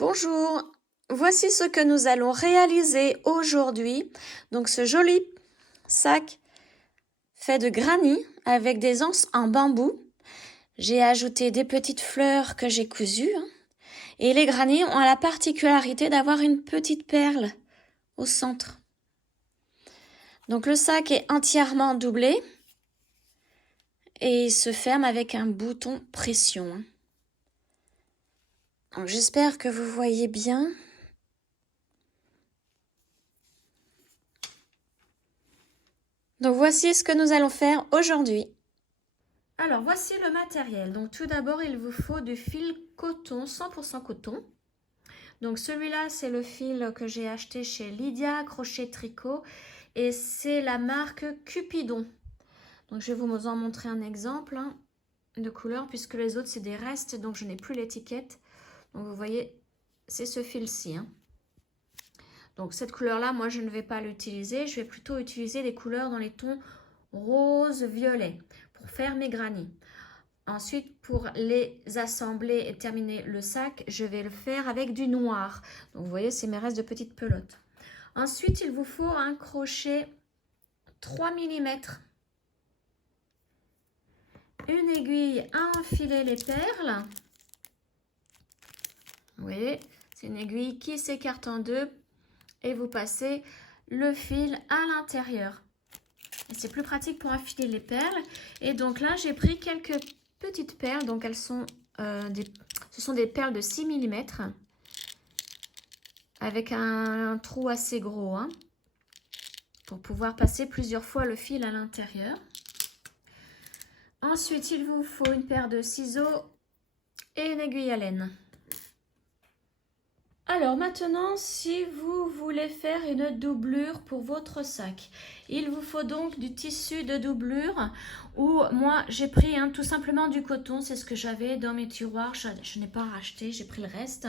Bonjour, voici ce que nous allons réaliser aujourd'hui. Donc ce joli sac fait de granit avec des anses en bambou. J'ai ajouté des petites fleurs que j'ai cousues. Et les granits ont la particularité d'avoir une petite perle au centre. Donc le sac est entièrement doublé et il se ferme avec un bouton pression. Donc j'espère que vous voyez bien. Donc voici ce que nous allons faire aujourd'hui. Alors voici le matériel. Donc tout d'abord il vous faut du fil coton, 100% coton. Donc celui-là c'est le fil que j'ai acheté chez Lydia Crochet Tricot et c'est la marque Cupidon. Donc je vais vous en montrer un exemple de couleur puisque les autres c'est des restes donc je n'ai plus l'étiquette. Donc vous voyez c'est ce fil-ci. Donc cette couleur-là, moi je ne vais pas l'utiliser. Je vais plutôt utiliser des couleurs dans les tons rose-violet pour faire mes granits. Ensuite, pour les assembler et terminer le sac, je vais le faire avec du noir. Donc vous voyez, c'est mes restes de petites pelotes. Ensuite, il vous faut un crochet 3 mm, une aiguille à enfiler les perles. Vous voyez, c'est une aiguille qui s'écarte en deux. Et vous passez le fil à l'intérieur. C'est plus pratique pour enfiler les perles. Et donc là, j'ai pris quelques petites perles. Donc elles sont ce sont des perles de 6 mm avec un trou assez gros pour pouvoir passer plusieurs fois le fil à l'intérieur. Ensuite, il vous faut une paire de ciseaux et une aiguille à laine. Alors maintenant, si vous voulez faire une doublure pour votre sac, il vous faut donc du tissu de doublure ou moi j'ai pris tout simplement du coton, c'est ce que j'avais dans mes tiroirs, je n'ai pas racheté, j'ai pris le reste.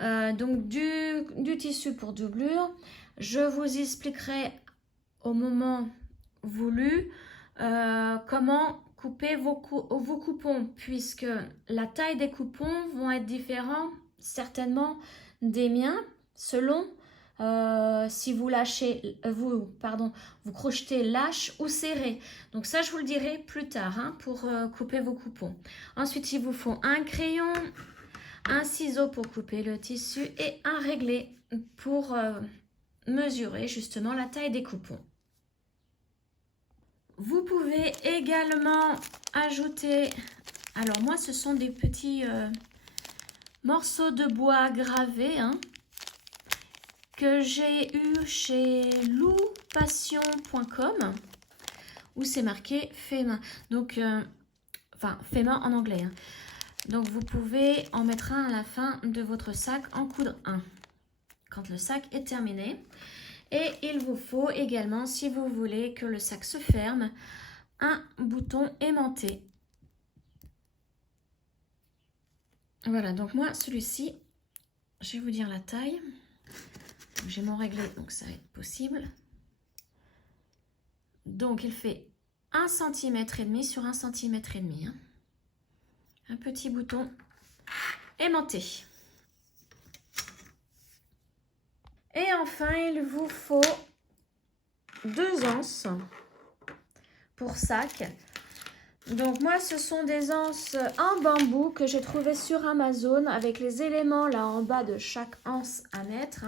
Donc du tissu pour doublure, je vous expliquerai au moment voulu comment couper vos coupons puisque la taille des coupons vont être différentes certainement des miens selon si vous vous crochetez lâche ou serré. Donc ça je vous le dirai plus tard pour couper vos coupons. Ensuite il vous faut un crayon, un ciseau pour couper le tissu et un réglé pour mesurer justement la taille des coupons. Vous pouvez également ajouter, alors moi ce sont des petits morceaux de bois gravés que j'ai eu chez loupassion.com où c'est marqué fait main. Donc, enfin fait main en anglais. Donc vous pouvez en mettre un à la fin de votre sac, en coudre un quand le sac est terminé. Et il vous faut également, si vous voulez que le sac se ferme, un bouton aimanté. Voilà, donc moi, celui-ci, je vais vous dire la taille. J'ai mon réglé, donc ça va être possible. Donc, il fait 1,5 cm sur 1,5 cm. Un petit bouton aimanté. Et enfin, il vous faut 2 anses pour sac. Donc moi ce sont des anses en bambou que j'ai trouvé sur Amazon avec les éléments là en bas de chaque anse à mettre.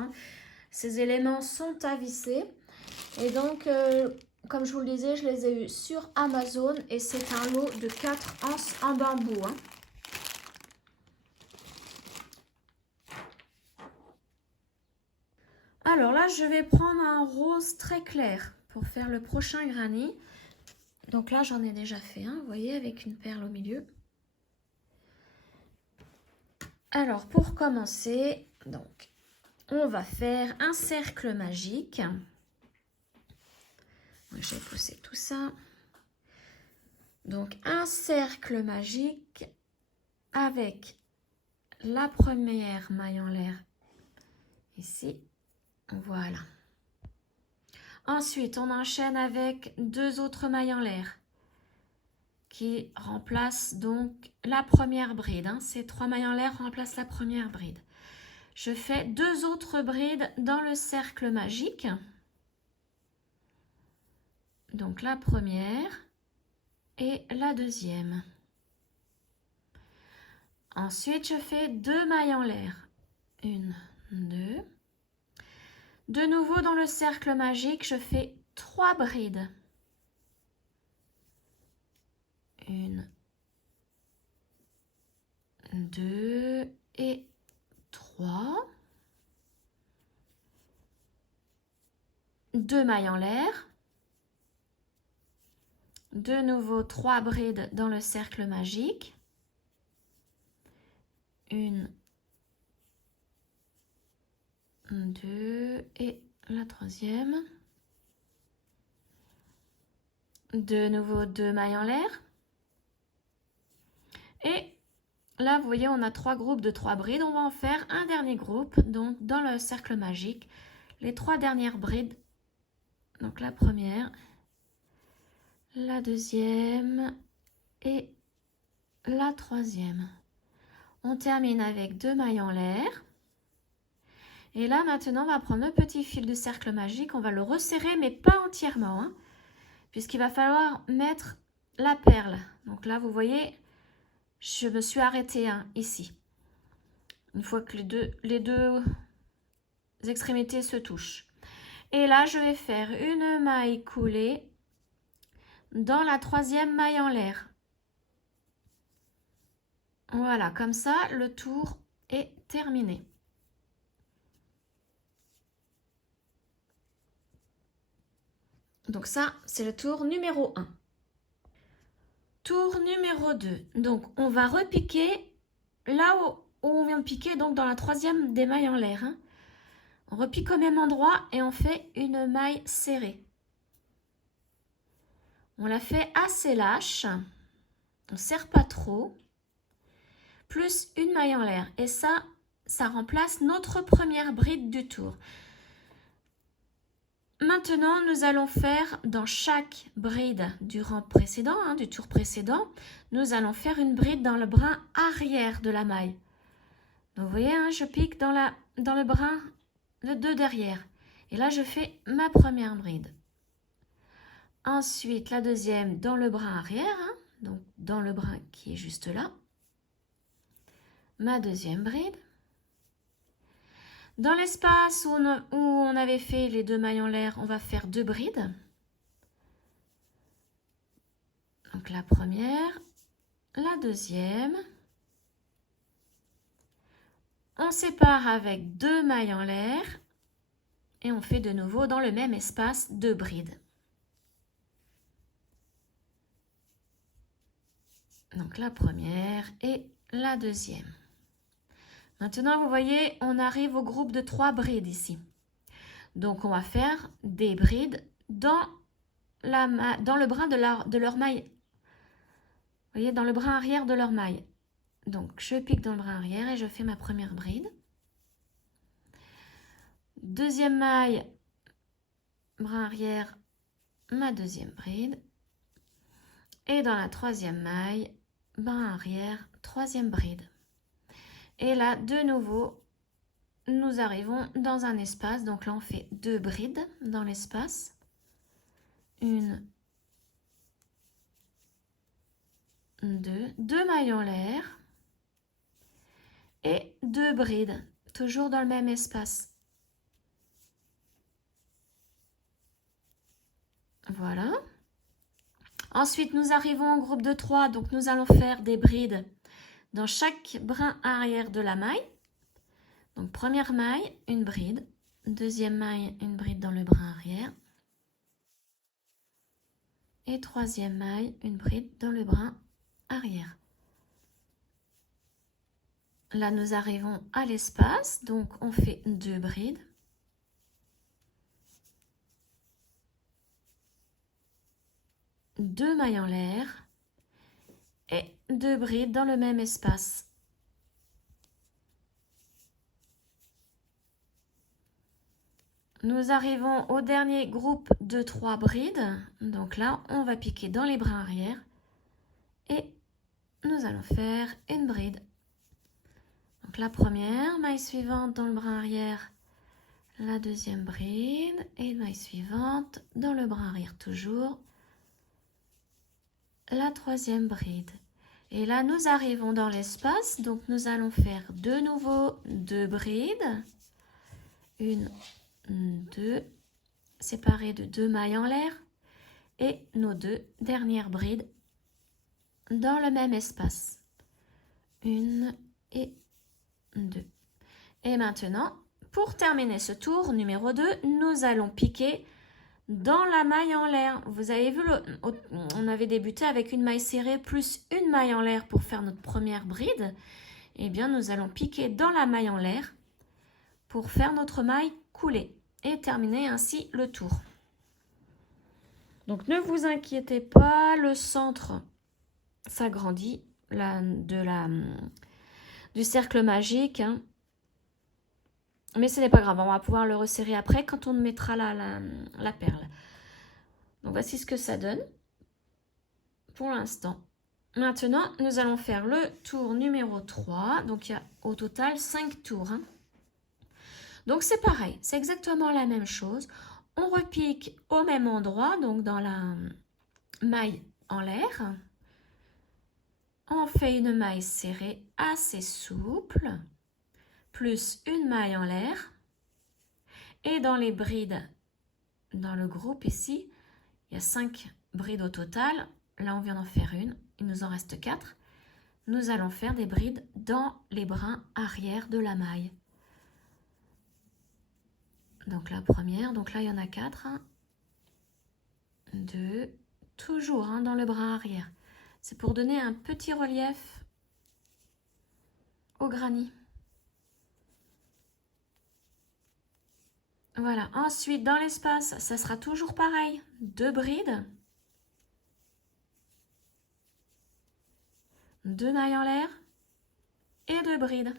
Ces éléments sont à visser et donc comme je vous le disais, je les ai eus sur Amazon et c'est un lot de 4 anses en bambou. Alors là je vais prendre un rose très clair pour faire le prochain granit. Donc là, j'en ai déjà fait un, vous voyez, avec une perle au milieu. Alors, pour commencer, donc, on va faire un cercle magique. Je vais pousser tout ça. Donc, un cercle magique avec la première maille en l'air ici. Voilà. Ensuite, on enchaîne avec 2 autres mailles en l'air qui remplacent donc la première bride. Ces 3 mailles en l'air remplacent la première bride. je fais 2 autres brides dans le cercle magique. Donc la première et la deuxième. Ensuite, je fais 2 mailles en l'air. 1, 2. De nouveau dans le cercle magique, je fais 3 brides. 1, 2 et 3. 2 mailles en l'air. De nouveau 3 brides dans le cercle magique. 1, 2 et la troisième. De nouveau 2 mailles en l'air. Et là, vous voyez, on a 3 groupes de 3 brides. On va en faire un dernier groupe, donc dans le cercle magique. Les 3 dernières brides. Donc la première, la deuxième et la troisième. On termine avec 2 mailles en l'air. Et là, maintenant, on va prendre le petit fil du cercle magique. On va le resserrer, mais pas entièrement, hein, puisqu'il va falloir mettre la perle. Donc là, vous voyez, je me suis arrêtée ici. Une fois que les deux extrémités se touchent. Et là, je vais faire une maille coulée dans la troisième maille en l'air. Voilà, comme ça, le tour est terminé. Donc ça, c'est le tour numéro 1. Tour numéro 2. Donc, on va repiquer là où on vient de piquer, donc dans la troisième des mailles en l'air. Hein. On repique au même endroit et on fait une maille serrée. On la fait assez lâche. On ne serre pas trop. Plus une maille en l'air. Et ça remplace notre première bride du tour. Maintenant, nous allons faire dans chaque bride du rang précédent, du tour précédent, nous allons faire une bride dans le brin arrière de la maille. Donc, vous voyez, je pique dans le brin de derrière. Et là, je fais ma première bride. Ensuite, la deuxième dans le brin arrière, donc dans le brin qui est juste là. Ma deuxième bride. Dans l'espace où on avait fait les 2 mailles en l'air, on va faire 2 brides. Donc la première, la deuxième. On sépare avec 2 mailles en l'air et on fait de nouveau dans le même espace 2 brides. Donc la première et la deuxième. Maintenant, vous voyez, on arrive au groupe de 3 brides ici. Donc, on va faire des brides dans le brin de leur maille. Vous voyez, dans le brin arrière de leur maille. Donc, je pique dans le brin arrière et je fais ma première bride. Deuxième maille, brin arrière, ma deuxième bride. Et dans la troisième maille, brin arrière, troisième bride. Et là, de nouveau, nous arrivons dans un espace. Donc là, on fait 2 brides dans l'espace. 1, 2, 2 mailles en l'air. Et 2 brides, toujours dans le même espace. Voilà. Ensuite, nous arrivons au groupe de 3. Donc, nous allons faire des brides dans chaque brin arrière de la maille. Donc, première maille, une bride. Deuxième maille, une bride dans le brin arrière. Et troisième maille, une bride dans le brin arrière. Là, nous arrivons à l'espace. Donc, on fait 2 brides. Deux mailles en l'air. Et 2 brides dans le même espace. Nous arrivons au dernier groupe de 3 brides. Donc là, on va piquer dans les brins arrière. Et nous allons faire une bride. Donc Donc la première, maille suivante dans le brin arrière, la deuxième bride et maille suivante dans le brin arrière toujours, la troisième bride. Et là nous arrivons dans l'espace, donc nous allons faire de nouveau 2 brides, 1, 2, séparées de 2 mailles en l'air et nos 2 dernières brides dans le même espace, 1 et 2. Et maintenant, pour terminer ce tour numéro 2, nous allons piquer dans la maille en l'air. Vous avez vu, on avait débuté avec une maille serrée plus une maille en l'air pour faire notre première bride. Eh bien, nous allons piquer dans la maille en l'air pour faire notre maille coulée et terminer ainsi le tour. Donc, ne vous inquiétez pas, le centre s'agrandit du cercle magique. Hein. Mais ce n'est pas grave, on va pouvoir le resserrer après quand on mettra la perle. Donc voici ce que ça donne pour l'instant. Maintenant, nous allons faire le tour numéro 3. Donc il y a au total 5 tours. Hein. Donc c'est pareil, c'est exactement la même chose. On repique au même endroit, donc dans la maille en l'air. On fait une maille serrée assez souple, plus une maille en l'air. Et dans les brides, dans le groupe ici, il y a 5 brides au total. Là, on vient d'en faire une. Il nous en reste 4. Nous allons faire des brides dans les brins arrière de la maille. Donc la première, donc là, il y en a 4. 2, toujours hein, dans le brin arrière. C'est pour donner un petit relief au granit. Voilà. Ensuite, dans l'espace, ça sera toujours pareil. 2 brides. 2 mailles en l'air et 2 brides.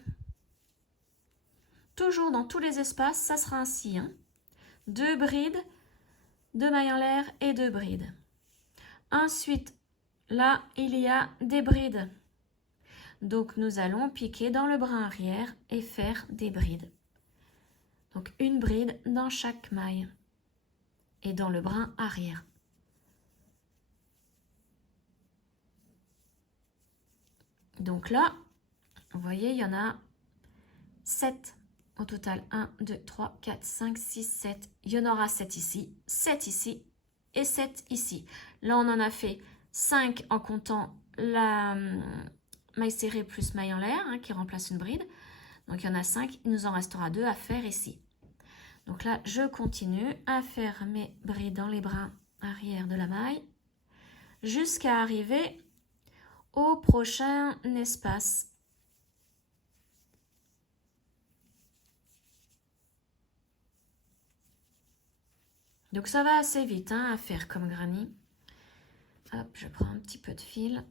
Toujours dans tous les espaces, ça sera ainsi. Hein. 2 brides, 2 mailles en l'air et 2 brides. Ensuite, là, il y a des brides. Donc, nous allons piquer dans le brin arrière et faire des brides. Donc, une bride dans chaque maille et dans le brin arrière. Donc là, vous voyez, il y en a 7 au total. 1, 2, 3, 4, 5, 6, 7. Il y en aura 7 ici, 7 ici et 7 ici. Là, on en a fait 5 en comptant la maille serrée plus maille en l'air hein, qui remplace une bride. Donc, il y en a 5. Il nous en restera 2 à faire ici. Donc là, je continue à faire mes brides dans les brins arrière de la maille jusqu'à arriver au prochain espace. Donc ça va assez vite hein, à faire comme granny. Hop, je prends un petit peu de fil.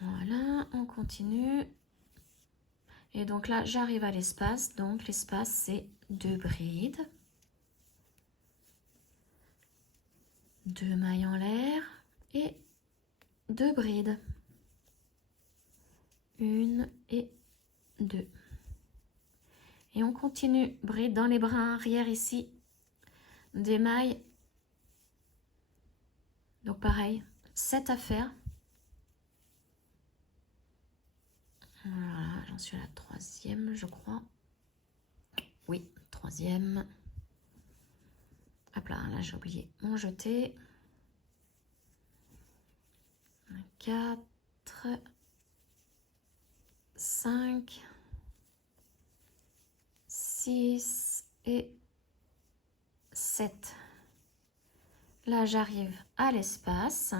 Voilà, on continue. Et donc là, j'arrive à l'espace. Donc l'espace, c'est 2 brides. 2 mailles en l'air et 2 brides. 1 et 2. Et on continue, bride dans les brins arrière ici, des mailles. Donc pareil, 7 à faire. Voilà, j'en suis à la 3e, je crois. Oui, 3e. Hop là, j'ai oublié mon jeté. 4, 5, 6 et 7. Là, j'arrive à l'espace.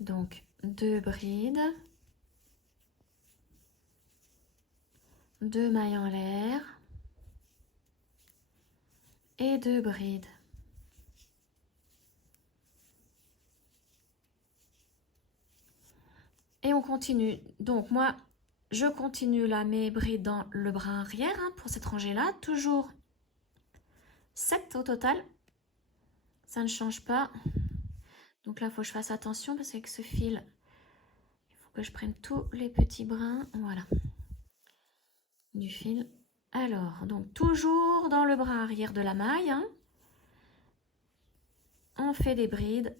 Donc, 2 brides. 2 mailles en l'air. Et 2 brides. Et on continue. Donc, moi, je continue là mes brides dans le brin arrière hein, pour cette rangée-là. Toujours 7 au total. Ça ne change pas. Donc là, il faut que je fasse attention parce qu'avec ce fil, il faut que je prenne tous les petits brins, voilà, du fil. Alors, donc toujours dans le bras arrière de la maille, hein, on fait des brides.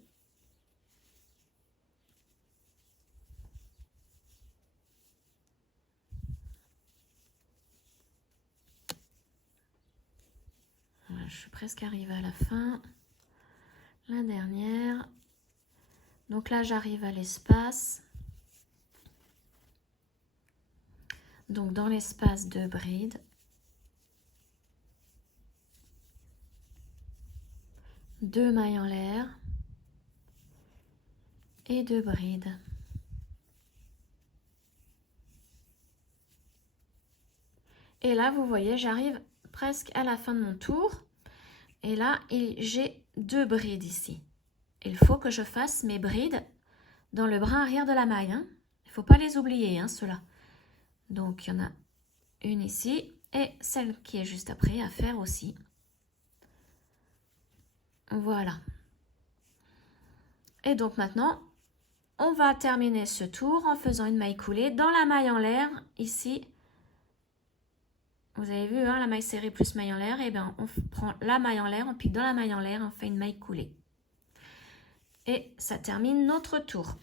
Voilà, je suis presque arrivée à la fin. La dernière. Donc là, j'arrive à l'espace. Donc dans l'espace de bride. 2 mailles en l'air. Et 2 brides. Et là, vous voyez, j'arrive presque à la fin de mon tour. Et là, j'ai 2 brides ici. Il faut que je fasse mes brides dans le brin arrière de la maille. Hein. Il ne faut pas les oublier, hein, ceux-là. Donc, il y en a une ici et celle qui est juste après à faire aussi. Voilà. Et donc maintenant, on va terminer ce tour en faisant une maille coulée dans la maille en l'air, ici. Vous avez vu, hein, la maille serrée plus maille en l'air, et bien on prend la maille en l'air, on pique dans la maille en l'air, on fait une maille coulée. Et ça termine notre tour.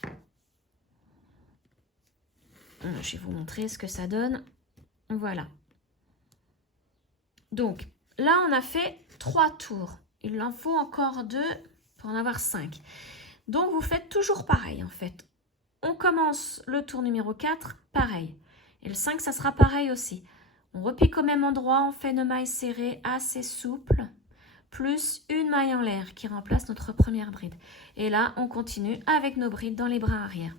Je vais vous montrer ce que ça donne. Voilà. Donc, là, on a fait 3 tours. Il en faut encore 2 pour en avoir 5. Donc, vous faites toujours pareil, en fait. On commence le tour numéro 4, pareil. Et le 5, ça sera pareil aussi. On repique au même endroit, on fait une maille serrée assez souple, plus une maille en l'air qui remplace notre première bride. Et là, on continue avec nos brides dans les bras arrière.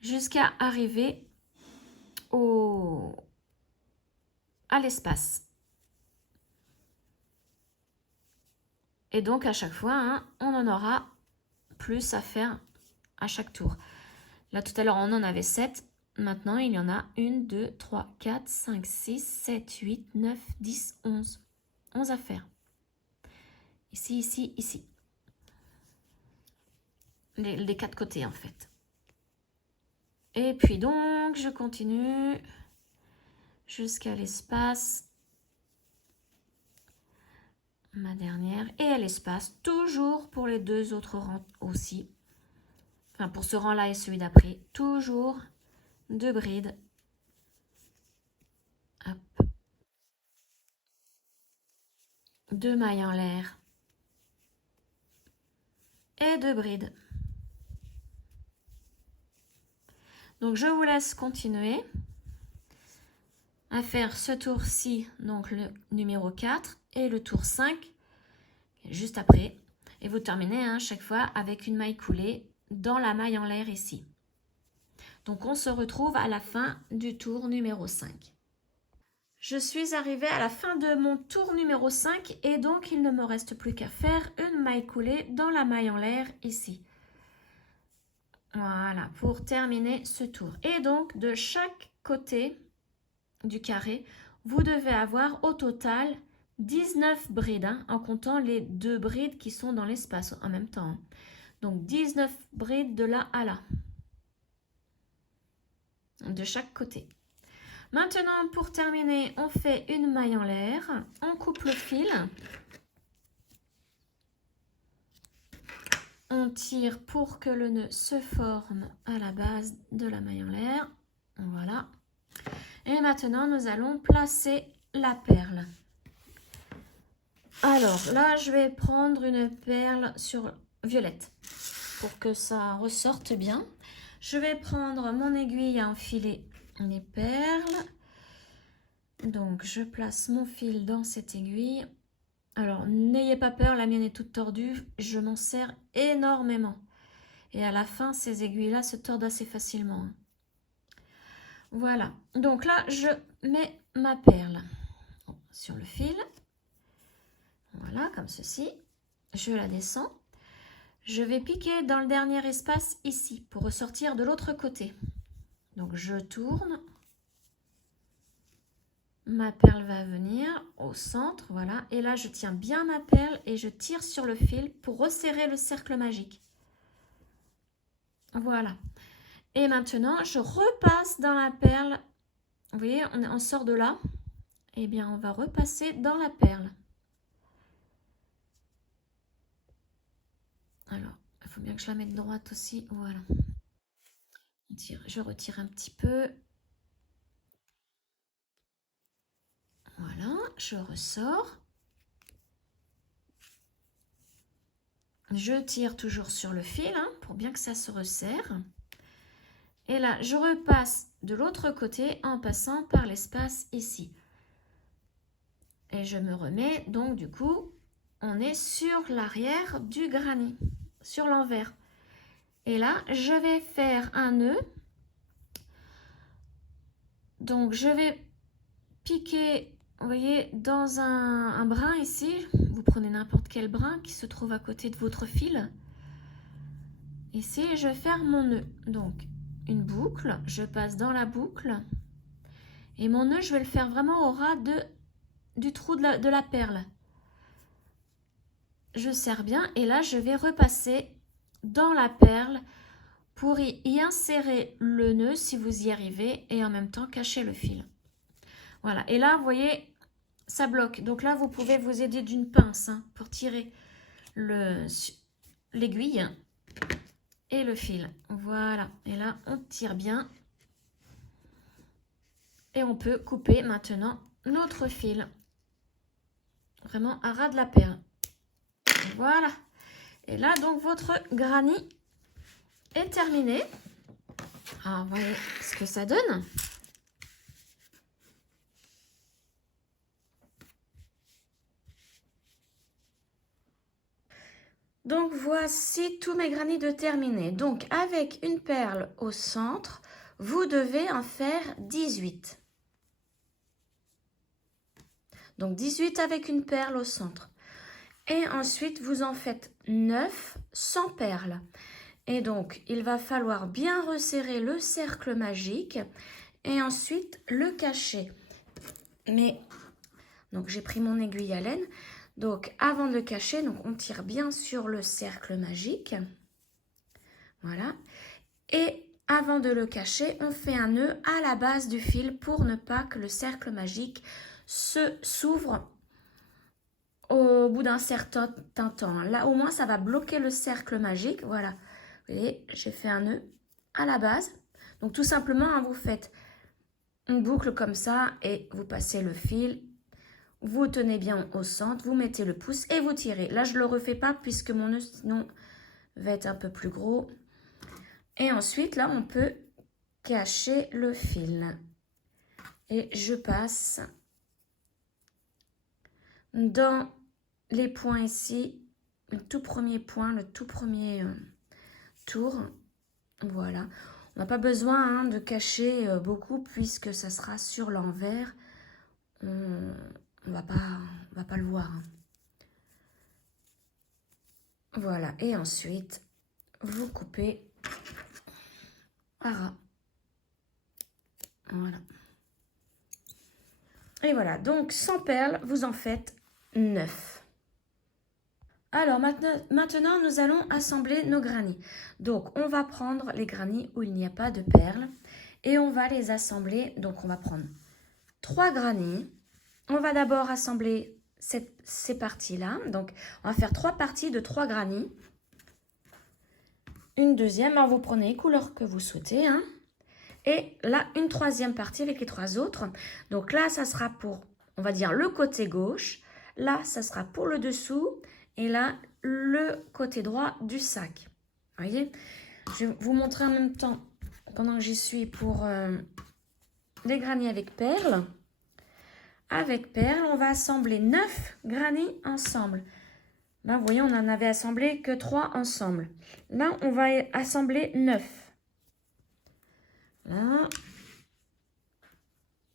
Jusqu'à arriver à l'espace. Et donc, à chaque fois, hein, on en aura plus à faire à chaque tour. Là, tout à l'heure, on en avait 7. Maintenant, il y en a 1, 2, 3, 4, 5, 6, 7, 8, 9, 10, 11. 11 à faire. Ici, ici, ici. Les 4 côtés, en fait. Et puis donc, je continue jusqu'à l'espace. Ma dernière. Et à l'espace, toujours pour les 2 autres rangs aussi. Enfin, pour ce rang-là et celui d'après. Toujours 2 brides. Hop. 2 mailles en l'air. Et 2 brides. Donc, je vous laisse continuer à faire ce tour-ci, donc le numéro 4, et le tour 5, juste après. Et vous terminez hein, chaque fois avec une maille coulée dans la maille en l'air ici. Donc, on se retrouve à la fin du tour numéro 5. Je suis arrivée à la fin de mon tour numéro 5 et donc il ne me reste plus qu'à faire une maille coulée dans la maille en l'air ici. Voilà, pour terminer ce tour. Et donc, de chaque côté du carré, vous devez avoir au total 19 brides, hein, en comptant les 2 brides qui sont dans l'espace en même temps. Donc, 19 brides de là à là, de chaque côté. Maintenant, pour terminer, on fait une maille en l'air, on coupe le fil. On tire pour que le nœud se forme à la base de la maille en l'air. Voilà. Et maintenant, nous allons placer la perle. Alors, là, je vais prendre une perle sur violette pour que ça ressorte bien. Je vais prendre mon aiguille à enfiler les perles. Donc, je place mon fil dans cette aiguille. Alors, n'ayez pas peur, la mienne est toute tordue. Je m'en sers énormément. Et à la fin, ces aiguilles-là se tordent assez facilement. Voilà. Donc là, je mets ma perle sur le fil. Voilà, comme ceci. Je la descends. Je vais piquer dans le dernier espace ici pour ressortir de l'autre côté. Donc, je tourne. Ma perle va venir au centre, voilà. Et là, je tiens bien ma perle et je tire sur le fil pour resserrer le cercle magique. Voilà. Et maintenant, je repasse dans la perle. Vous voyez, on sort de là. Eh bien, on va repasser dans la perle. Alors, il faut bien que je la mette droite aussi. Voilà. Je retire un petit peu. Voilà, je ressors. Je tire toujours sur le fil hein, pour bien que ça se resserre. Et là, je repasse de l'autre côté en passant par l'espace ici. Et je me remets, donc du coup, on est sur l'arrière du granny, sur l'envers. Et là, je vais faire un nœud. Donc, je vais piquer, vous voyez, dans un brin ici. Vous prenez n'importe quel brin qui se trouve à côté de votre fil. Ici, je vais faire mon nœud. Donc, une boucle, je passe dans la boucle. Et mon nœud, je vais le faire vraiment au ras du trou de la perle. Je serre bien et là, je vais repasser dans la perle pour y insérer le nœud si vous y arrivez et en même temps cacher le fil. Voilà, et là, vous voyez, ça bloque. Donc là, vous pouvez vous aider d'une pince hein, pour tirer l'aiguille et le fil. Voilà, et là, on tire bien. Et on peut couper maintenant notre fil. Vraiment à ras de la perle. Voilà. Et là, donc, votre granny est terminé. Alors, vous voyez ce que ça donne. Donc, voici tous mes granny de terminés. Donc, avec une perle au centre, vous devez en faire 18. Donc, 18 avec une perle au centre. Et ensuite, vous en faites 9 sans perle. Et donc, il va falloir bien resserrer le cercle magique et ensuite le cacher. Mais, donc j'ai pris mon aiguille à laine. Donc, avant de le cacher, donc on tire bien sur le cercle magique. Voilà. Et avant de le cacher, on fait un nœud à la base du fil pour ne pas que le cercle magique s'ouvre au bout d'un certain temps. Là, au moins, ça va bloquer le cercle magique. Voilà. Vous voyez, j'ai fait un nœud à la base. Donc, tout simplement, hein, vous faites une boucle comme ça et vous passez le fil. Vous tenez bien au centre, vous mettez le pouce et vous tirez. Là, je ne le refais pas puisque mon nœud, sinon, va être un peu plus gros. Et ensuite, là, on peut cacher le fil. Et je passe dans les points ici, le tout premier point, le tout premier tour. Voilà. On n'a pas besoin hein, de cacher beaucoup puisque ça sera sur l'envers. On va pas le voir. Hein. Voilà. Et ensuite, vous coupez à ras. Voilà. Et voilà. Donc, sans perles, vous en faites 9. Alors, maintenant, nous allons assembler nos granny. Donc, on va prendre les granny où il n'y a pas de perles et on va les assembler. Donc, on va prendre 3 granny. On va d'abord assembler ces parties-là. Donc, on va faire 3 parties de 3 granny. Une deuxième, alors vous prenez les couleurs que vous souhaitez. Hein. Et là, une troisième partie avec les 3 autres. Donc là, ça sera pour, on va dire, le côté gauche. Là, ça sera pour le dessous. Et là, le côté droit du sac. Vous voyez? Je vais vous montrer en même temps, pendant que j'y suis, pour les granny avec perles. Avec perles, on va assembler 9 granny ensemble. Là, vous voyez, on n'en avait assemblé que 3 ensemble. Là, on va assembler 9. Là,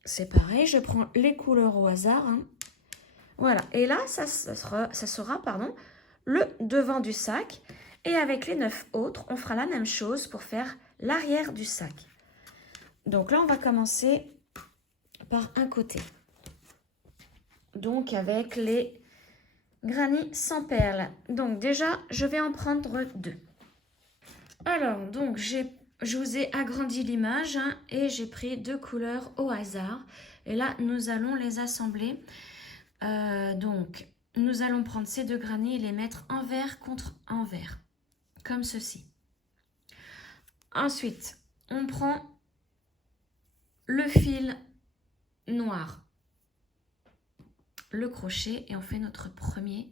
c'est pareil, je prends les couleurs au hasard. Hein. Voilà, et là, ça sera le devant du sac. Et avec les 9 autres, on fera la même chose pour faire l'arrière du sac. Donc là, on va commencer par un côté. Donc, avec les granny sans perles. Donc, déjà, je vais en prendre 2. Alors, donc, j'ai je vous ai agrandi l'image hein, et j'ai pris 2 couleurs au hasard. Et là, nous allons les assembler. Donc, nous allons prendre ces 2 granits et les mettre envers contre envers, comme ceci. Ensuite, on prend le fil noir, le crochet et on fait notre premier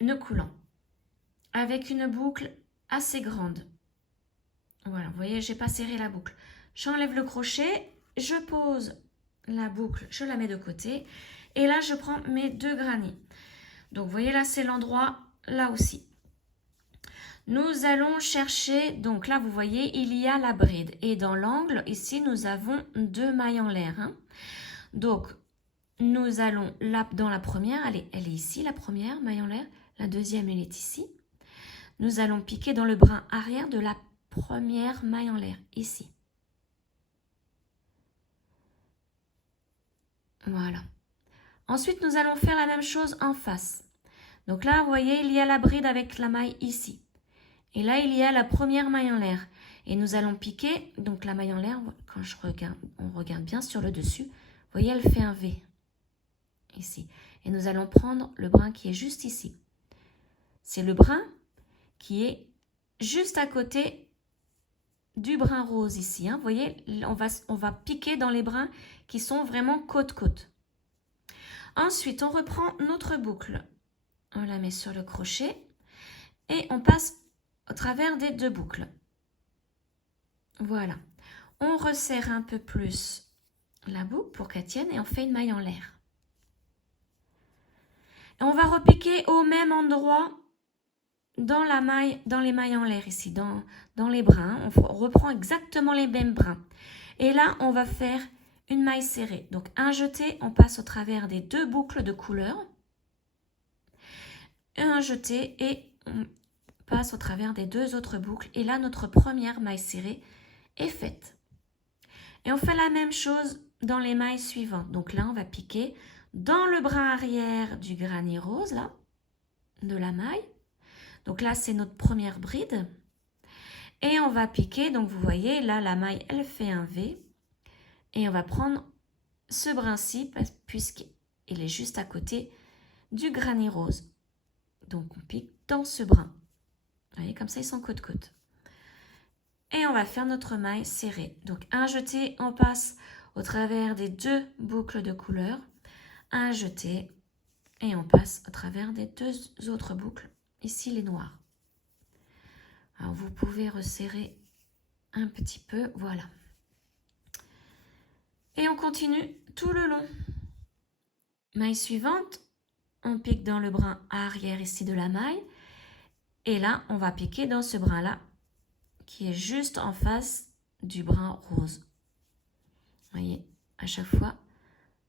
nœud coulant avec une boucle assez grande. Voilà, vous voyez, j'ai pas serré la boucle. J'enlève le crochet, je pose la boucle, je la mets de côté et là je prends mes 2 granits. Donc vous voyez là c'est l'endroit là aussi. Nous allons chercher, donc là vous voyez il y a la bride et dans l'angle ici nous avons 2 mailles en l'air. Hein. Donc nous allons là dans la première, elle est ici la première maille en l'air, la deuxième elle est ici. Nous allons piquer dans le brin arrière de la première maille en l'air ici. Voilà. Ensuite, nous allons faire la même chose en face. Donc là, vous voyez, il y a la bride avec la maille ici. Et là, il y a la première maille en l'air. Et nous allons piquer, donc la maille en l'air, quand on regarde bien sur le dessus, vous voyez, elle fait un V. Ici. Et nous allons prendre le brin qui est juste ici. C'est le brin qui est juste à côté du brin rose ici. Hein. Vous voyez, on va piquer dans les brins qui sont vraiment côte-côte. Ensuite, on reprend notre boucle. On la met sur le crochet et on passe au travers des 2 boucles. Voilà. On resserre un peu plus la boucle pour qu'elle tienne et on fait une maille en l'air. Et on va repiquer au même endroit dans les mailles en l'air ici, dans les brins. On reprend exactement les mêmes brins. Et là, on va faire une maille serrée. Donc un jeté, on passe au travers des 2 boucles de couleur. Un jeté et on passe au travers des 2 autres boucles. Et là, notre première maille serrée est faite. Et on fait la même chose dans les mailles suivantes. Donc là, on va piquer dans le brin arrière du granit rose, là, de la maille. Donc là, c'est notre première bride. Et on va piquer, donc vous voyez, là, la maille, elle fait un V. Et on va prendre ce brin-ci, puisqu'il est juste à côté du granit rose. Donc on pique dans ce brin. Vous voyez, comme ça, ils sont côte-côte. Et on va faire notre maille serrée. Donc un jeté, on passe au travers des 2 boucles de couleur. Un jeté et on passe au travers des 2 autres boucles. Ici, les noirs. Alors, vous pouvez resserrer un petit peu. Voilà. Et on continue tout le long. Maille suivante, on pique dans le brin arrière ici de la maille. Et là, on va piquer dans ce brin-là, qui est juste en face du brin rose. Vous voyez, à chaque fois,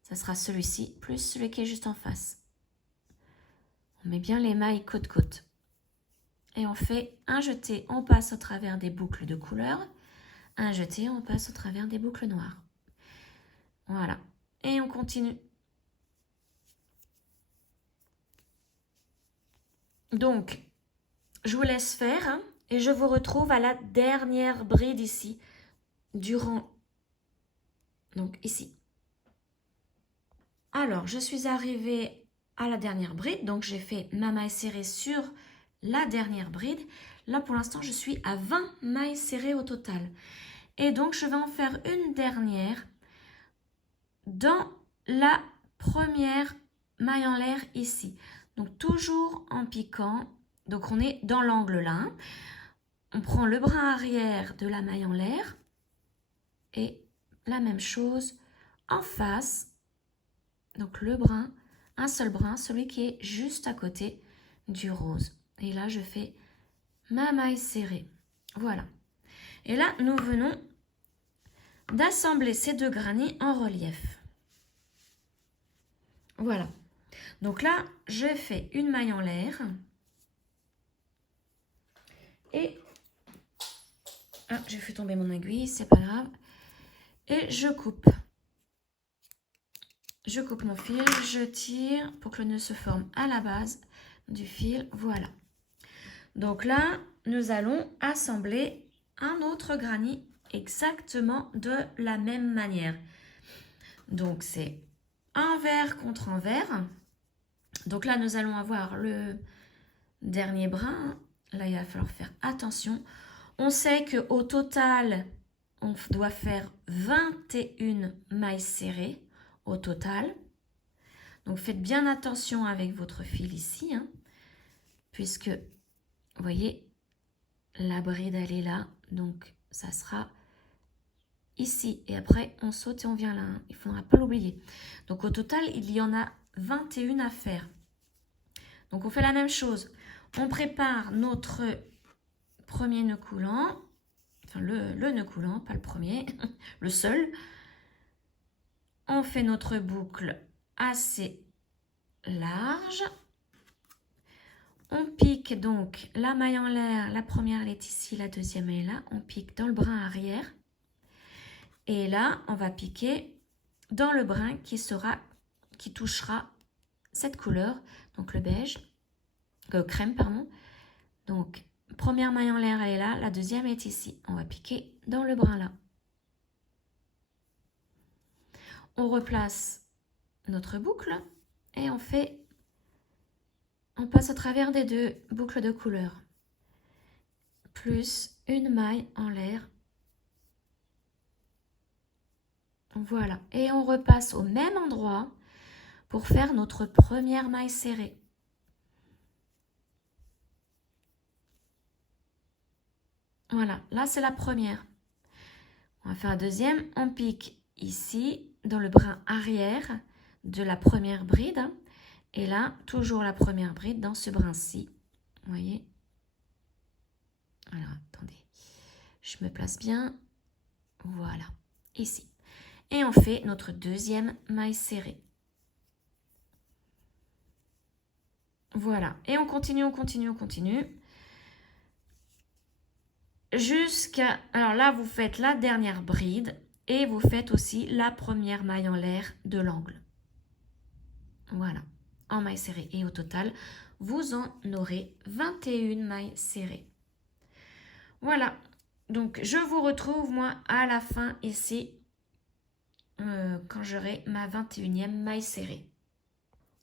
ça sera celui-ci, plus celui qui est juste en face. On met bien les mailles côte-côte. Et on fait un jeté, on passe au travers des boucles de couleur. Un jeté, on passe au travers des boucles noires. Voilà. Et on continue. Donc, je vous laisse faire hein, et je vous retrouve à la dernière bride ici, durant, donc ici. Alors, je suis arrivée à la dernière bride, donc j'ai fait ma maille serrée sur la dernière bride. Là, pour l'instant, je suis à 20 mailles serrées au total. Et donc, je vais en faire une dernière dans la première maille en l'air ici. Donc, toujours en piquant. Donc, on est dans l'angle là. Hein. On prend le brin arrière de la maille en l'air. Et la même chose en face. Donc, le brin, un seul brin, celui qui est juste à côté du rose. Et là, je fais ma maille serrée. Voilà. Et là, nous venons d'assembler ces 2 granits en relief. Voilà. Donc là, je fais une maille en l'air. Et... ah, j'ai fait tomber mon aiguille, c'est pas grave. Et je coupe. Je coupe mon fil, je tire pour que le nœud se forme à la base du fil. Voilà. Donc là, nous allons assembler un autre granny exactement de la même manière. Donc, c'est envers contre envers. Donc là, nous allons avoir le dernier brin. Là, il va falloir faire attention. On sait qu'au total, on doit faire 21 mailles serrées au total. Donc, faites bien attention avec votre fil ici, hein, puisque, vous voyez, la bride, elle est là. Donc, ça sera ici. Et après, on saute et on vient là. Hein. Il ne faudra pas l'oublier. Donc, au total, il y en a 21 à faire. Donc, on fait la même chose. On prépare notre premier nœud coulant. Enfin, le nœud coulant, pas le premier, le seul. On fait notre boucle assez large. On pique donc la maille en l'air, la première elle est ici, la deuxième elle est là. On pique dans le brin arrière. Et là, on va piquer dans le brin qui touchera cette couleur, donc le beige, crème, pardon. Donc, première maille en l'air elle est là, la deuxième est ici. On va piquer dans le brin là. On replace notre boucle et on passe à travers des deux boucles de couleur. Plus une maille en l'air. Voilà. Et on repasse au même endroit pour faire notre première maille serrée. Voilà. Là, c'est la première. On va faire la deuxième. On pique ici, dans le brin arrière de la première bride. Et là, toujours la première bride dans ce brin-ci. Vous voyez? Alors, attendez. Je me place bien. Voilà. Ici. Et on fait notre deuxième maille serrée. Voilà. Et on continue, on continue, on continue. Jusqu'à... Alors là, vous faites la dernière bride et vous faites aussi la première maille en l'air de l'angle. Voilà. En maille serrée. Et au total, vous en aurez 21 mailles serrées. Voilà. Donc, je vous retrouve, moi, à la fin ici, quand j'aurai ma 21e maille serrée.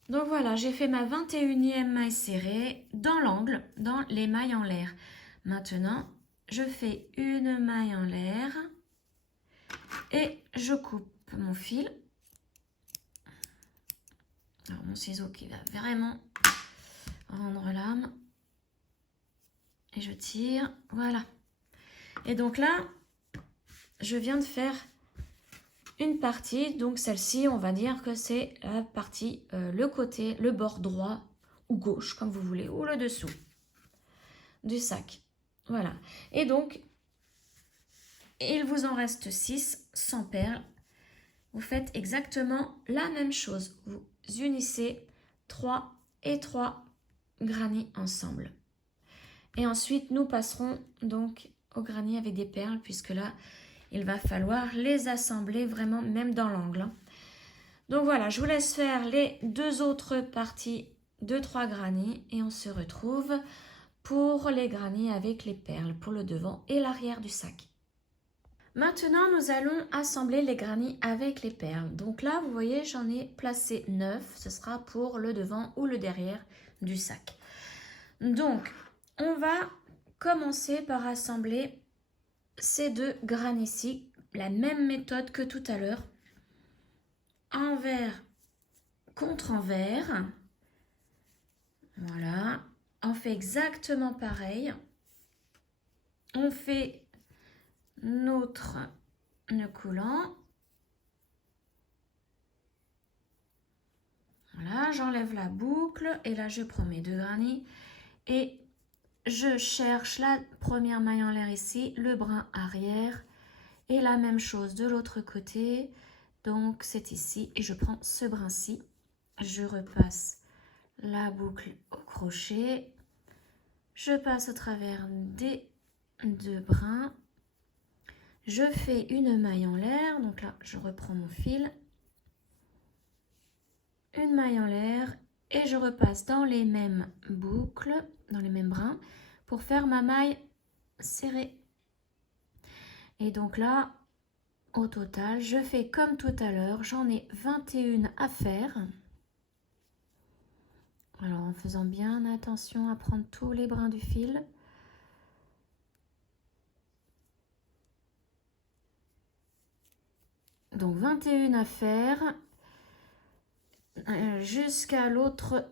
Donc voilà, j'ai fait ma 21e maille serrée dans l'angle, dans les mailles en l'air. Maintenant, je fais une maille en l'air et je coupe mon fil. Alors, mon ciseau qui va vraiment rendre l'âme. Et je tire, voilà. Et donc là, je viens de faire une partie, donc celle-ci, on va dire que c'est la partie, le côté, le bord droit ou gauche, comme vous voulez, ou le dessous du sac. Voilà. Et donc, il vous en reste 6 sans perles. Vous faites exactement la même chose. Vous unissez 3 et 3 granny ensemble. Et ensuite, nous passerons donc au granny avec des perles, puisque là, il va falloir les assembler vraiment même dans l'angle. Donc voilà, je vous laisse faire les deux autres parties de 3 granny et on se retrouve pour les granny avec les perles pour le devant et l'arrière du sac. Maintenant, nous allons assembler les granny avec les perles. Donc là, vous voyez, j'en ai placé 9. Ce sera pour le devant ou le derrière du sac. Donc, on va commencer par assembler ces deux granny-ci, la même méthode que tout à l'heure. Envers contre envers. Voilà. On fait exactement pareil. On fait notre nœud coulant. Voilà, j'enlève la boucle et là je prends mes deux granny et je cherche la première maille en l'air ici, le brin arrière et la même chose de l'autre côté. Donc c'est ici et je prends ce brin-ci. Je repasse la boucle au crochet. Je passe au travers des deux brins. Je fais une maille en l'air. Donc là, je reprends mon fil. Une maille en l'air et je repasse dans les mêmes boucles, dans les mêmes brins pour faire ma maille serrée. Et donc là, au total, je fais comme tout à l'heure, j'en ai 21 à faire. Alors en faisant bien attention à prendre tous les brins du fil. Donc 21 à faire jusqu'à l'autre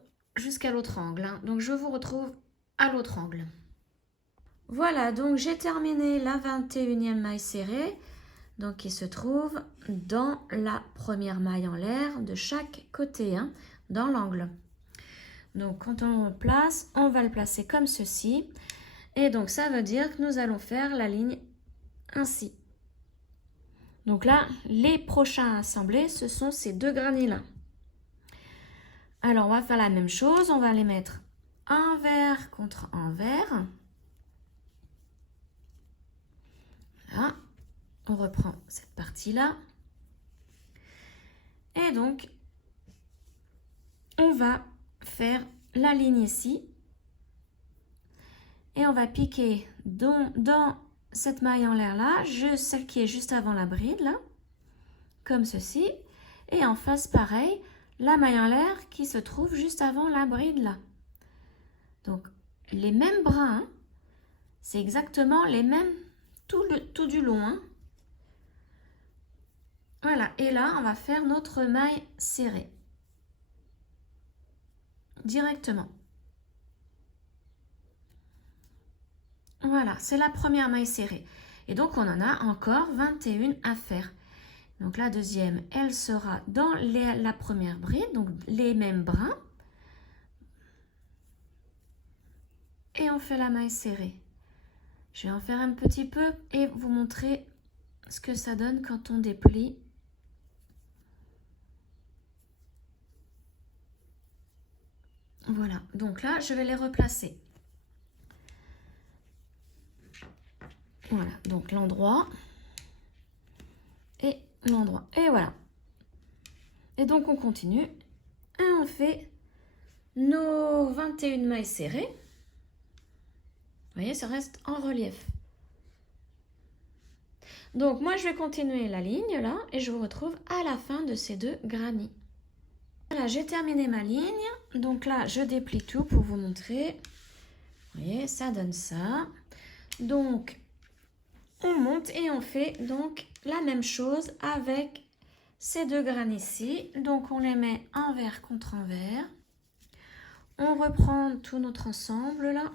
angle. Hein. Donc je vous retrouve à l'autre angle. Voilà, donc j'ai terminé la 21e maille serrée. Donc qui se trouve dans la première maille en l'air de chaque côté, hein, dans l'angle. Donc quand on le place, on va le placer comme ceci. Et donc ça veut dire que nous allons faire la ligne ainsi. Donc là, les prochains à assembler, ce sont ces deux granits-là. Alors on va faire la même chose, on va les mettre envers contre envers. Voilà, on reprend cette partie-là. Et donc, on va faire la ligne ici. Et on va piquer dans cette maille en l'air là, celle qui est juste avant la bride là, comme ceci. Et en face pareil, la maille en l'air qui se trouve juste avant la bride là. Donc les mêmes brins, hein, c'est exactement les mêmes tout du long. Hein. Voilà, et là on va faire notre maille serrée. Directement. Voilà, c'est la première maille serrée. Et donc, on en a encore 21 à faire. Donc, la deuxième, elle sera dans la première bride, donc les mêmes brins. Et on fait la maille serrée. Je vais en faire un petit peu et vous montrer ce que ça donne quand on déplie. Voilà, donc là, je vais les replacer. Voilà, donc l'endroit et l'endroit. Et voilà. Et donc, on continue. Et on fait nos 21 mailles serrées. Vous voyez, ça reste en relief. Donc, moi, je vais continuer la ligne là et je vous retrouve à la fin de ces deux granits. Voilà, j'ai terminé ma ligne. Donc là, je déplie tout pour vous montrer. Vous voyez, ça donne ça. Donc, on monte et on fait donc la même chose avec ces deux grains ici. Donc, on les met envers contre envers. On reprend tout notre ensemble là.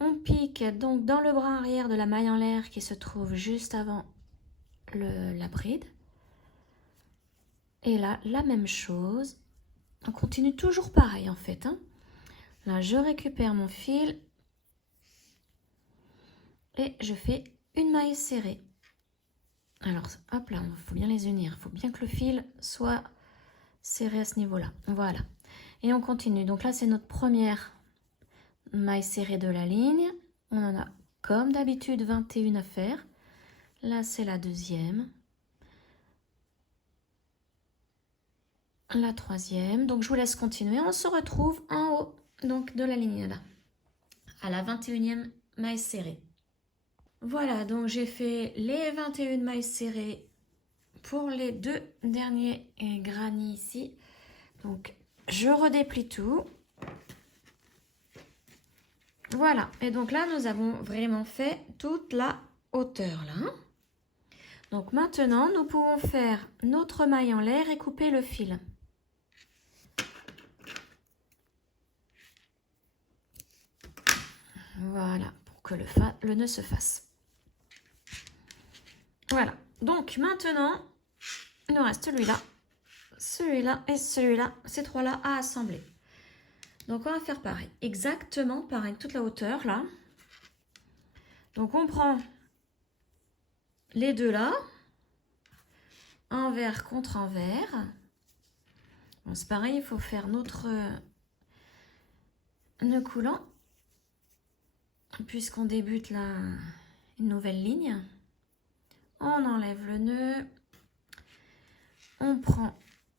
On pique donc dans le bras arrière de la maille en l'air qui se trouve juste avant la bride. Et là, la même chose. On continue toujours pareil en fait. Hein. Là, je récupère mon fil et je fais une maille serrée. Alors, hop là, il faut bien les unir. Il faut bien que le fil soit serré à ce niveau-là. Voilà. Et on continue. Donc là, c'est notre première maille serrée de la ligne. On en a comme d'habitude 21 à faire. Là, c'est la deuxième. La troisième. Donc, je vous laisse continuer. On se retrouve en haut donc, de la ligne là, à la 21e maille serrée. Voilà, donc j'ai fait les 21 mailles serrées pour les deux derniers granits ici. Donc, je redéplie tout. Voilà, et donc là, nous avons vraiment fait toute la hauteur là. Donc maintenant, nous pouvons faire notre maille en l'air et couper le fil. Voilà, pour que le nœud se fasse. Voilà, donc maintenant, il nous reste celui-là et celui-là, ces trois-là à assembler. Donc on va faire pareil, exactement pareil, toute la hauteur là. Donc on prend les deux là, envers contre envers. Bon, c'est pareil, il faut faire notre nœud coulant, puisqu'on débute là une nouvelle ligne. On enlève le nœud, on prend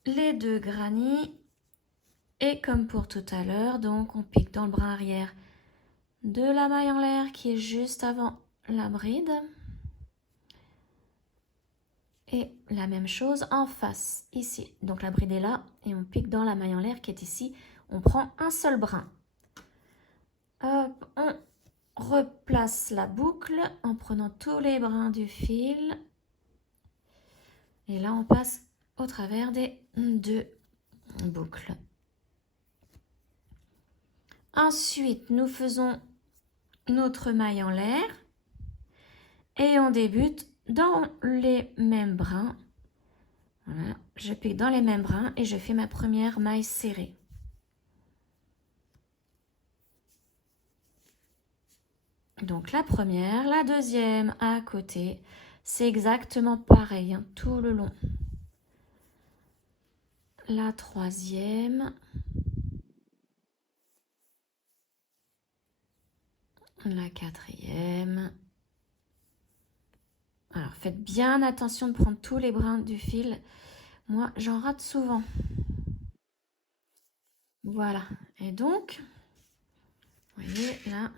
les deux granits et comme pour tout à l'heure, donc on pique dans le bras arrière de la maille en l'air qui est juste avant la bride. Et la même chose en face, ici. Donc la bride est là et on pique dans la maille en l'air qui est ici. On prend un seul brin. Hop, on replace la boucle en prenant tous les brins du fil. Et là, on passe au travers des 2 boucles. Ensuite, nous faisons notre maille en l'air et on débute dans les mêmes brins. Voilà, je pique dans les mêmes brins et je fais ma première maille serrée. Donc la première, la deuxième à côté, c'est exactement pareil hein, tout le long. La troisième, la quatrième. Alors faites bien attention de prendre tous les brins du fil. Moi, j'en rate souvent. Voilà. Et donc, vous voyez là,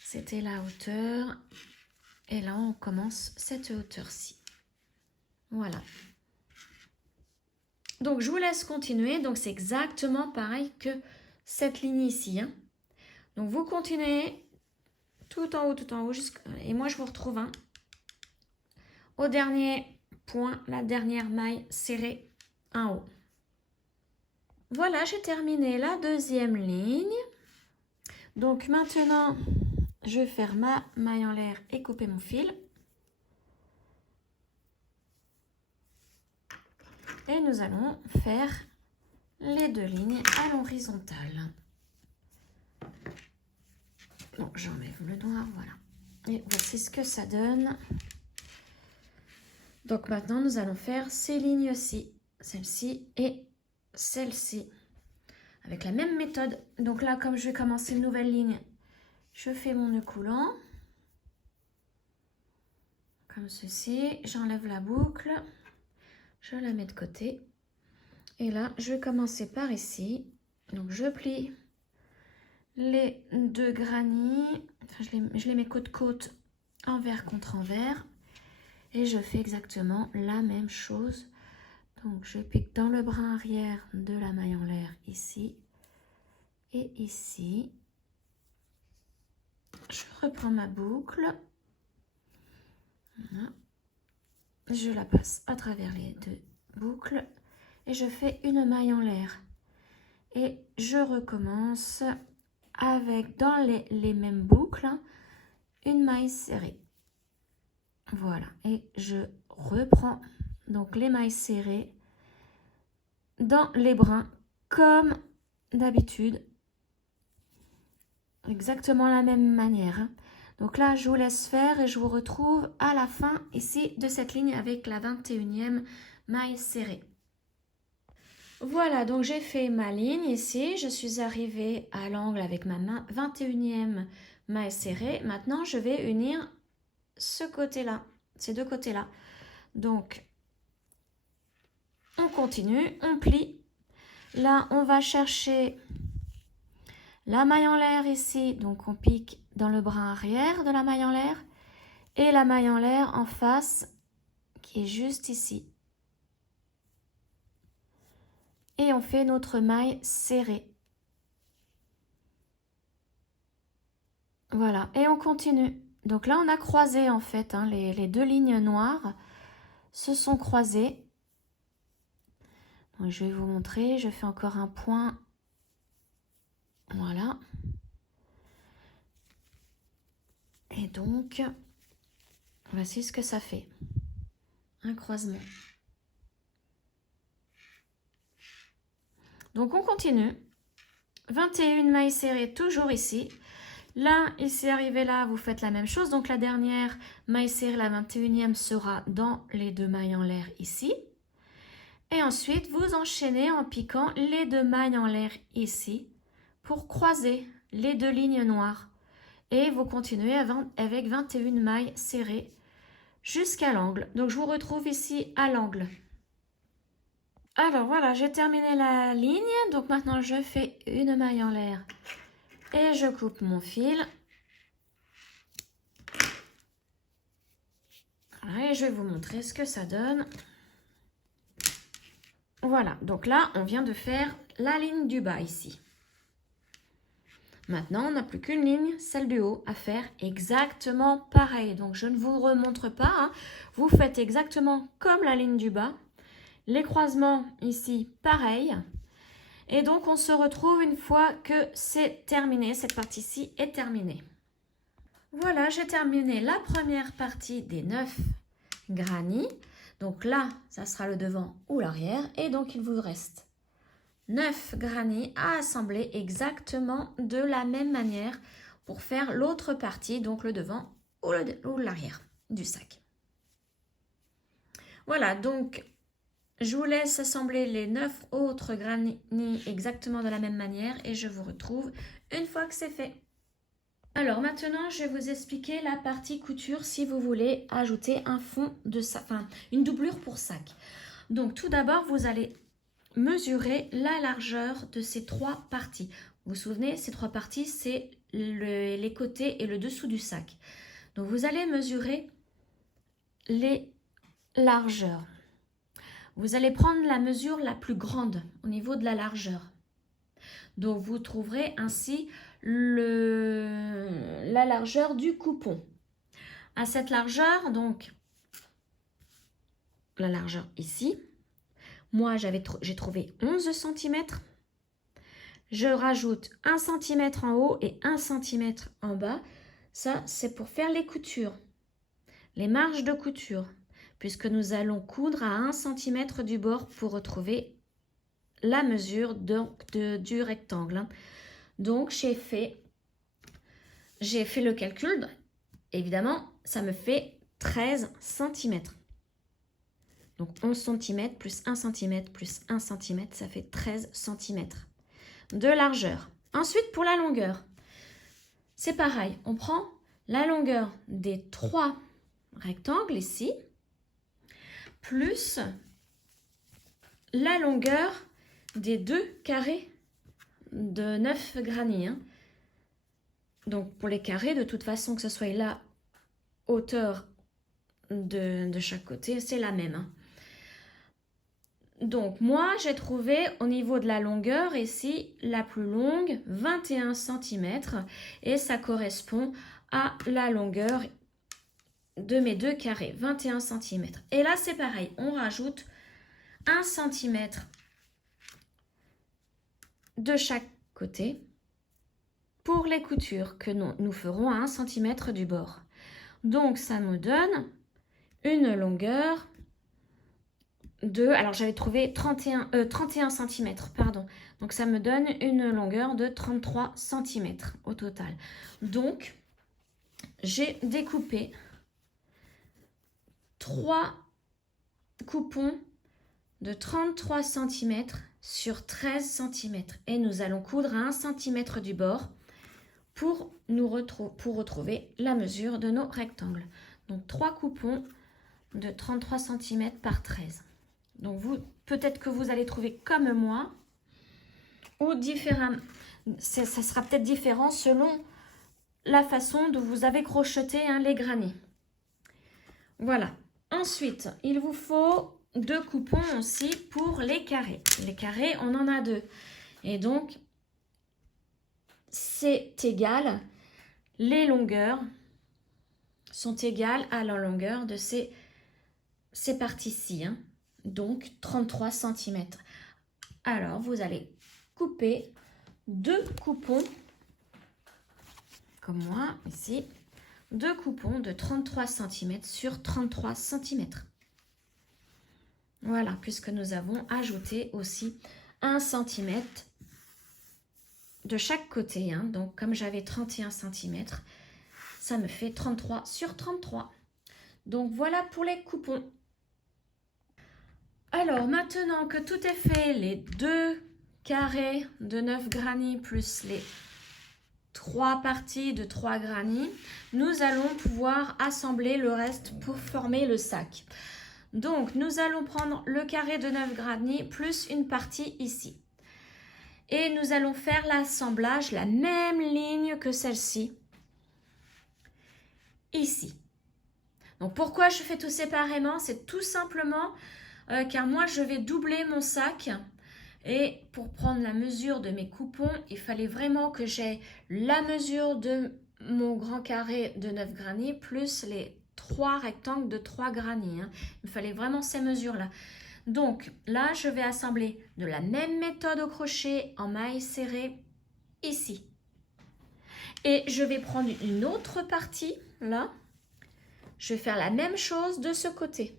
c'était la hauteur. Et là, on commence cette hauteur-ci. Voilà. Donc, je vous laisse continuer. Donc, c'est exactement pareil que cette ligne ici. Hein. Donc, vous continuez tout en haut, et moi, je vous retrouve hein, au dernier point, la dernière maille serrée en haut. Voilà, j'ai terminé la deuxième ligne. Donc, maintenant, je vais faire ma maille en l'air et couper mon fil. Et nous allons faire les 2 lignes à l'horizontale. Donc j'enlève le noir, voilà. Et voici ce que ça donne. Donc maintenant nous allons faire ces lignes-ci, celle-ci et celle-ci, avec la même méthode. Donc là, comme je vais commencer une nouvelle ligne, je fais mon nœud coulant. Comme ceci, j'enlève la boucle, je la mets de côté. Et là, je vais commencer par ici. Donc je plie les 2 granits, enfin, je les mets côte-côte, envers contre envers, et je fais exactement la même chose. Donc je pique dans le brin arrière de la maille en l'air ici et ici. Je reprends ma boucle, voilà. Je la passe à travers les 2 boucles et je fais une maille en l'air et je recommence avec dans les mêmes boucles une maille serrée. Voilà, et je reprends donc les mailles serrées dans les brins comme d'habitude, exactement la même manière. Donc là, je vous laisse faire et je vous retrouve à la fin ici de cette ligne avec la 21e maille serrée. Voilà, donc j'ai fait ma ligne ici, je suis arrivée à l'angle avec ma 21e maille serrée. Maintenant, je vais unir ce côté-là, ces 2 côtés-là. Donc, on continue, on plie. Là, on va chercher la maille en l'air ici. Donc, on pique dans le brin arrière de la maille en l'air. Et la maille en l'air en face, qui est juste ici. Et on fait notre maille serrée. Voilà, et on continue. Donc là, on a croisé en fait, hein, les 2 lignes noires se sont croisées. Donc, je vais vous montrer, je fais encore un point. Voilà. Et donc, voici ce que ça fait. Un croisement. Donc, on continue. 21 mailles serrées, toujours ici. Là, ici, arrivé là, vous faites la même chose. Donc, la dernière maille serrée, la 21e, sera dans les 2 mailles en l'air ici. Et ensuite, vous enchaînez en piquant les 2 mailles en l'air ici pour croiser les 2 lignes noires. Et vous continuez avec 21 mailles serrées jusqu'à l'angle. Donc, je vous retrouve ici à l'angle. Alors, voilà, j'ai terminé la ligne. Donc, maintenant, je fais une maille en l'air et je coupe mon fil. Et je vais vous montrer ce que ça donne. Voilà, donc là, on vient de faire la ligne du bas ici. Maintenant, on n'a plus qu'une ligne, celle du haut, à faire exactement pareil. Donc, je ne vous remontre pas. Hein. Vous faites exactement comme la ligne du bas. Les croisements ici, pareil. Et donc, on se retrouve une fois que c'est terminé. Cette partie-ci est terminée. Voilà, j'ai terminé la première partie des 9 granny. Donc là, ça sera le devant ou l'arrière. Et donc, il vous reste 9 granny à assembler exactement de la même manière pour faire l'autre partie, donc le devant ou l'arrière du sac. Voilà, donc je vous laisse assembler les 9 autres granny exactement de la même manière et je vous retrouve une fois que c'est fait. Alors maintenant, je vais vous expliquer la partie couture si vous voulez ajouter un fond de sac, enfin une doublure pour sac. Donc tout d'abord, vous allez mesurer la largeur de ces 3 parties. Vous vous souvenez, ces 3 parties, c'est les côtés et le dessous du sac. Donc vous allez mesurer les largeurs. Vous allez prendre la mesure la plus grande au niveau de la largeur. Donc vous trouverez ainsi la largeur du coupon. À cette largeur, donc la largeur ici, moi j'ai trouvé 11 cm. Je rajoute 1 cm en haut et 1 cm en bas. Ça, c'est pour faire les coutures, les marges de couture, puisque nous allons coudre à 1 cm du bord pour retrouver la mesure du rectangle. Donc, j'ai fait le calcul. Évidemment, ça me fait 13 cm. Donc, 11 cm plus 1 cm plus 1 cm, ça fait 13 cm de largeur. Ensuite, pour la longueur, c'est pareil. On prend la longueur des 3 rectangles ici, plus la longueur des 2 carrés de 9 granny. Hein. Donc, pour les carrés, de toute façon, que ce soit la hauteur de chaque côté, c'est la même. Hein. Donc, moi, j'ai trouvé au niveau de la longueur ici, la plus longue, 21 cm. Et ça correspond à la longueur de mes 2 carrés, 21 cm. Et là, c'est pareil, on rajoute 1 cm de chaque côté pour les coutures que nous ferons à 1 cm du bord. Donc, ça nous donne une longueur de, alors j'avais trouvé 31 cm, pardon. Donc, ça me donne une longueur de 33 cm au total. Donc, j'ai découpé 3 coupons de 33 cm sur 13 cm. Et nous allons coudre à 1 cm du bord pour retrouver la mesure de nos rectangles. Donc, 3 coupons de 33 cm par 13. Donc, peut-être que vous allez trouver comme moi ou différemment. Ça sera peut-être différent selon la façon dont vous avez crocheté les granny. Voilà. Ensuite, il vous faut 2 coupons aussi pour les carrés. Les carrés, on en a 2. Et donc, c'est égal. Les longueurs sont égales à la longueur de ces parties-ci. Hein. Donc, 33 cm. Alors, vous allez couper 2 coupons, comme moi, ici. 2 coupons de 33 cm sur 33 cm. Voilà, puisque nous avons ajouté aussi 1 cm de chaque côté. Hein. Donc, comme j'avais 31 cm, ça me fait 33 sur 33. Donc, voilà pour les coupons. Alors, maintenant que tout est fait, les 2 carrés de 9 granny plus les 3 parties de 3 granny, nous allons pouvoir assembler le reste pour former le sac. Donc, nous allons prendre le carré de 9 granny plus une partie ici. Et nous allons faire l'assemblage, la même ligne que celle-ci, ici. Donc pourquoi je fais tout séparément? C'est tout simplement car moi je vais doubler mon sac. Et pour prendre la mesure de mes coupons, il fallait vraiment que j'ai la mesure de mon grand carré de 9 granits plus les 3 rectangles de 3 granits. Hein. Il me fallait vraiment ces mesures-là. Donc là, je vais assembler de la même méthode au crochet en mailles serrées ici. Et je vais prendre une autre partie, là. Je vais faire la même chose de ce côté.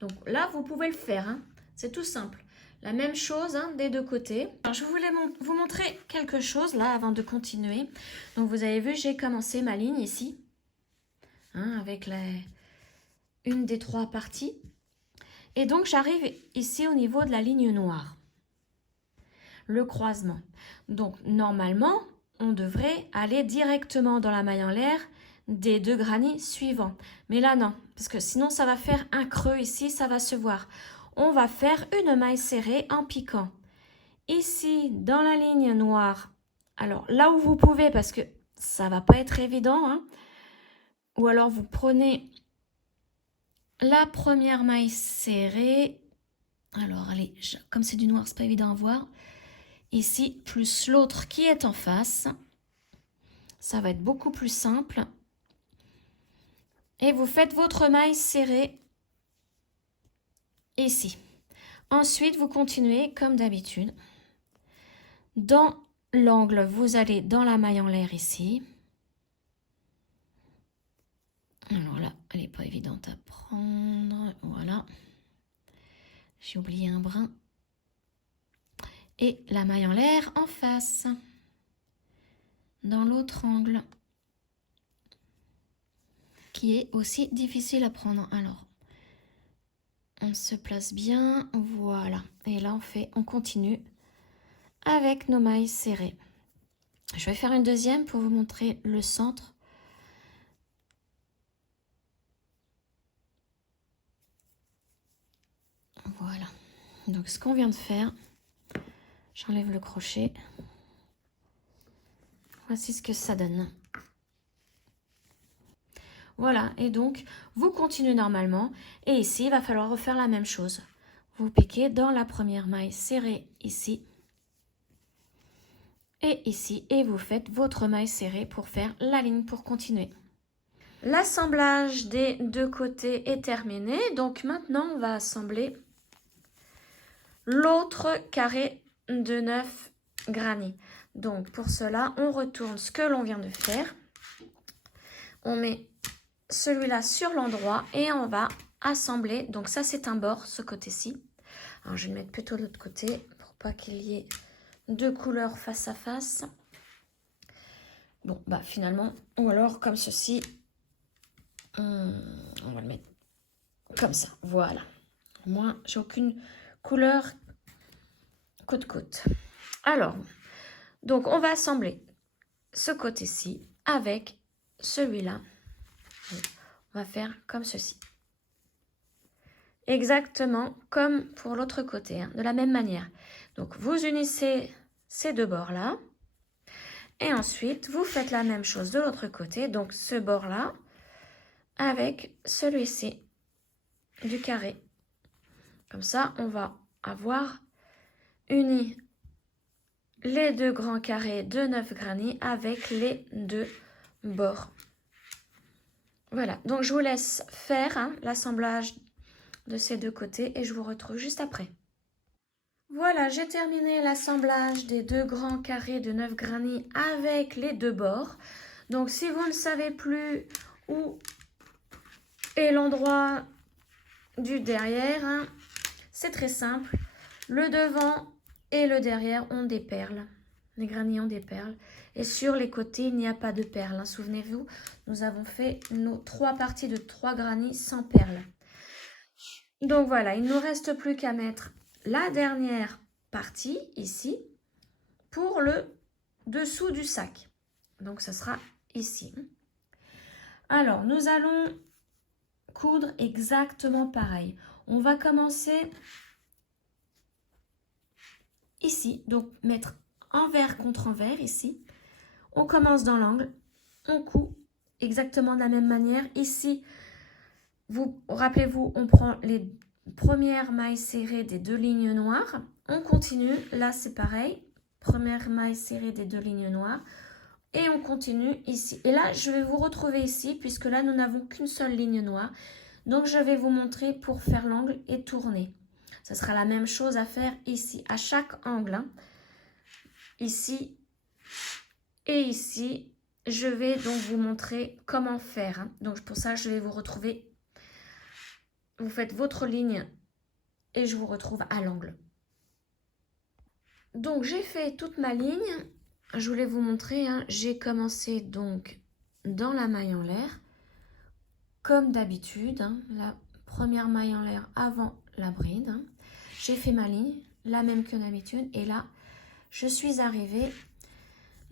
Donc là, vous pouvez le faire. Hein. C'est tout simple. La même chose hein, des deux côtés. Alors, je voulais vous montrer quelque chose là avant de continuer. Donc vous avez vu, j'ai commencé ma ligne ici. Hein, avec une des 3 parties. Et donc j'arrive ici au niveau de la ligne noire. Le croisement. Donc normalement, on devrait aller directement dans la maille en l'air des 2 granits suivants. Mais là non, parce que sinon ça va faire un creux ici, ça va se voir. On va faire une maille serrée en piquant. Ici, dans la ligne noire, alors là où vous pouvez, parce que ça va pas être évident, hein, ou alors vous prenez la première maille serrée. Alors allez, comme c'est du noir, c'est pas évident à voir. Ici, plus l'autre qui est en face. Ça va être beaucoup plus simple. Et vous faites votre maille serrée ici. Ensuite, vous continuez comme d'habitude. Dans l'angle, vous allez dans la maille en l'air ici. Alors là, elle n'est pas évidente à prendre. Voilà. J'ai oublié un brin. Et la maille en l'air en face. Dans l'autre angle. Qui est aussi difficile à prendre. Alors, on se place bien. Voilà. Et là, on continue avec nos mailles serrées. Je vais faire une deuxième pour vous montrer le centre. Voilà. Donc, ce qu'on vient de faire, j'enlève le crochet. Voici ce que ça donne. Voilà. Et donc, vous continuez normalement. Et ici, il va falloir refaire la même chose. Vous piquez dans la première maille serrée ici. Et ici. Et vous faites votre maille serrée pour faire la ligne pour continuer. L'assemblage des deux côtés est terminé. Donc, maintenant, on va assembler l'autre carré de 9 granits. Donc pour cela, on retourne ce que l'on vient de faire. On met celui-là sur l'endroit et on va assembler. Donc ça, c'est un bord, ce côté-ci. Alors je vais le mettre plutôt de l'autre côté pour pas qu'il y ait 2 couleurs face à face. Bon, bah finalement, ou alors comme ceci. On va le mettre comme ça. Voilà. Moi, j'ai aucune couleur côte-côte. Alors, donc on va assembler ce côté-ci avec celui-là. On va faire comme ceci. Exactement comme pour l'autre côté, hein, de la même manière. Donc vous unissez ces 2 bords-là. Et ensuite, vous faites la même chose de l'autre côté. Donc ce bord-là avec celui-ci du carré. Comme ça, on va avoir uni les 2 grands carrés de 9 granits avec les 2 bords. Voilà, donc je vous laisse faire hein, l'assemblage de ces 2 côtés et je vous retrouve juste après. Voilà, j'ai terminé l'assemblage des 2 grands carrés de 9 granits avec les 2 bords. Donc si vous ne savez plus où est l'endroit du derrière, hein, c'est très simple. Le devant et le derrière ont des perles. Les granits ont des perles. Et sur les côtés, il n'y a pas de perles. Hein. Souvenez-vous, nous avons fait nos 3 parties de 3 granits sans perles. Donc voilà, il ne nous reste plus qu'à mettre la dernière partie ici pour le dessous du sac. Donc ça sera ici. Alors, nous allons coudre exactement pareil. On va commencer ici, donc mettre envers contre envers ici. On commence dans l'angle, on coud exactement de la même manière. Ici, vous rappelez-vous, on prend les premières mailles serrées des 2 lignes noires. On continue, là c'est pareil. Première maille serrée des 2 lignes noires. Et on continue ici. Et là, je vais vous retrouver ici, puisque là, nous n'avons qu'une seule ligne noire. Donc, je vais vous montrer pour faire l'angle et tourner. Ce sera la même chose à faire ici, à chaque angle. Hein. Ici et ici. Je vais donc vous montrer comment faire. Hein. Donc, pour ça, je vais vous retrouver. Vous faites votre ligne et je vous retrouve à l'angle. Donc, j'ai fait toute ma ligne. Je voulais vous montrer, hein, j'ai commencé donc dans la maille en l'air, comme d'habitude, hein, la première maille en l'air avant la bride. Hein. J'ai fait ma ligne, la même que d'habitude, et là, je suis arrivée.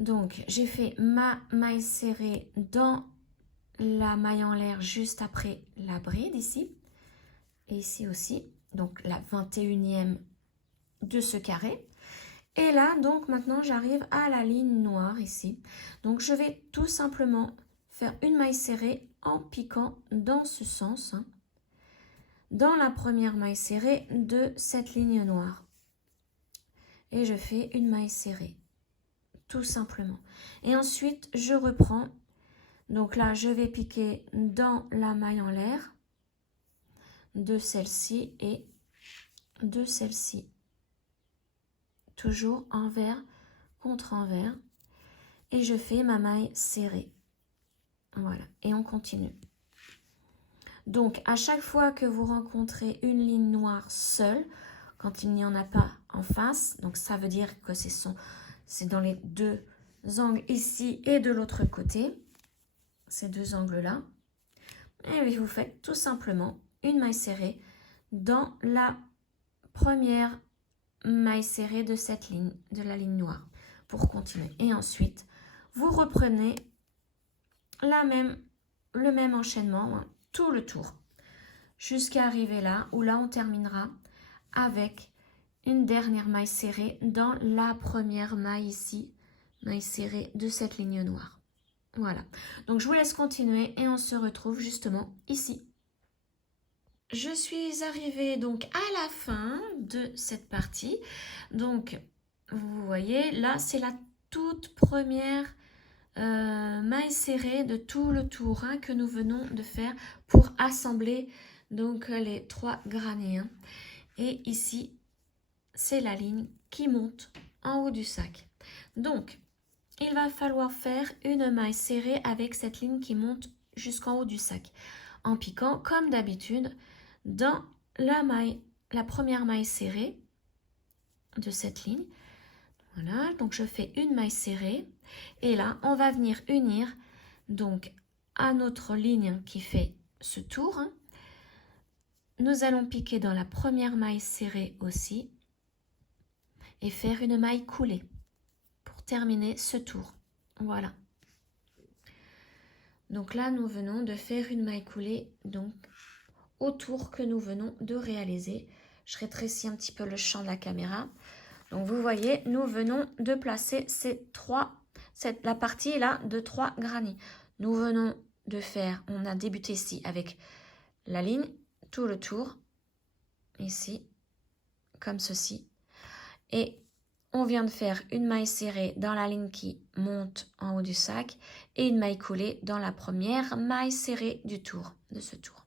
Donc, j'ai fait ma maille serrée dans la maille en l'air juste après la bride ici, et ici aussi, donc la 21e de ce carré. Et là, donc maintenant, j'arrive à la ligne noire ici. Donc, je vais tout simplement faire une maille serrée en piquant dans ce sens, hein, dans la première maille serrée de cette ligne noire. Et je fais une maille serrée, tout simplement. Et ensuite, je reprends. Donc là, je vais piquer dans la maille en l'air de celle-ci et de celle-ci. Toujours envers contre envers. Et je fais ma maille serrée. Voilà, et on continue. Donc, à chaque fois que vous rencontrez une ligne noire seule, quand il n'y en a pas en face, donc ça veut dire que c'est dans les 2 angles ici et de l'autre côté, ces 2 angles-là, et vous faites tout simplement une maille serrée dans la première maille serrée de cette ligne, de la ligne noire, pour continuer. Et ensuite, vous reprenez le même enchaînement, hein, tout le tour, jusqu'à arriver là, où là on terminera avec une dernière maille serrée dans la première maille ici, maille serrée de cette ligne noire. Voilà, donc je vous laisse continuer et on se retrouve justement ici. Je suis arrivée donc à la fin de cette partie. Donc, vous voyez, là, c'est la toute première maille serrée de tout le tour, hein, que nous venons de faire pour assembler donc les 3 granets. Hein. Et ici, c'est la ligne qui monte en haut du sac. Donc, il va falloir faire une maille serrée avec cette ligne qui monte jusqu'en haut du sac, en piquant comme d'habitude dans la première maille serrée de cette ligne. Voilà, donc je fais une maille serrée et là on va venir unir donc à notre ligne qui fait ce tour. Hein. Nous allons piquer dans la première maille serrée aussi et faire une maille coulée pour terminer ce tour. Voilà. Donc là nous venons de faire une maille coulée donc au tour que nous venons de réaliser. Je rétrécis un petit peu le champ de la caméra. Donc vous voyez, nous venons de placer la partie là de 3 granits. Nous venons de faire, on a débuté ici avec la ligne, tout le tour, ici, comme ceci. Et on vient de faire une maille serrée dans la ligne qui monte en haut du sac et une maille coulée dans la première maille serrée du tour, de ce tour.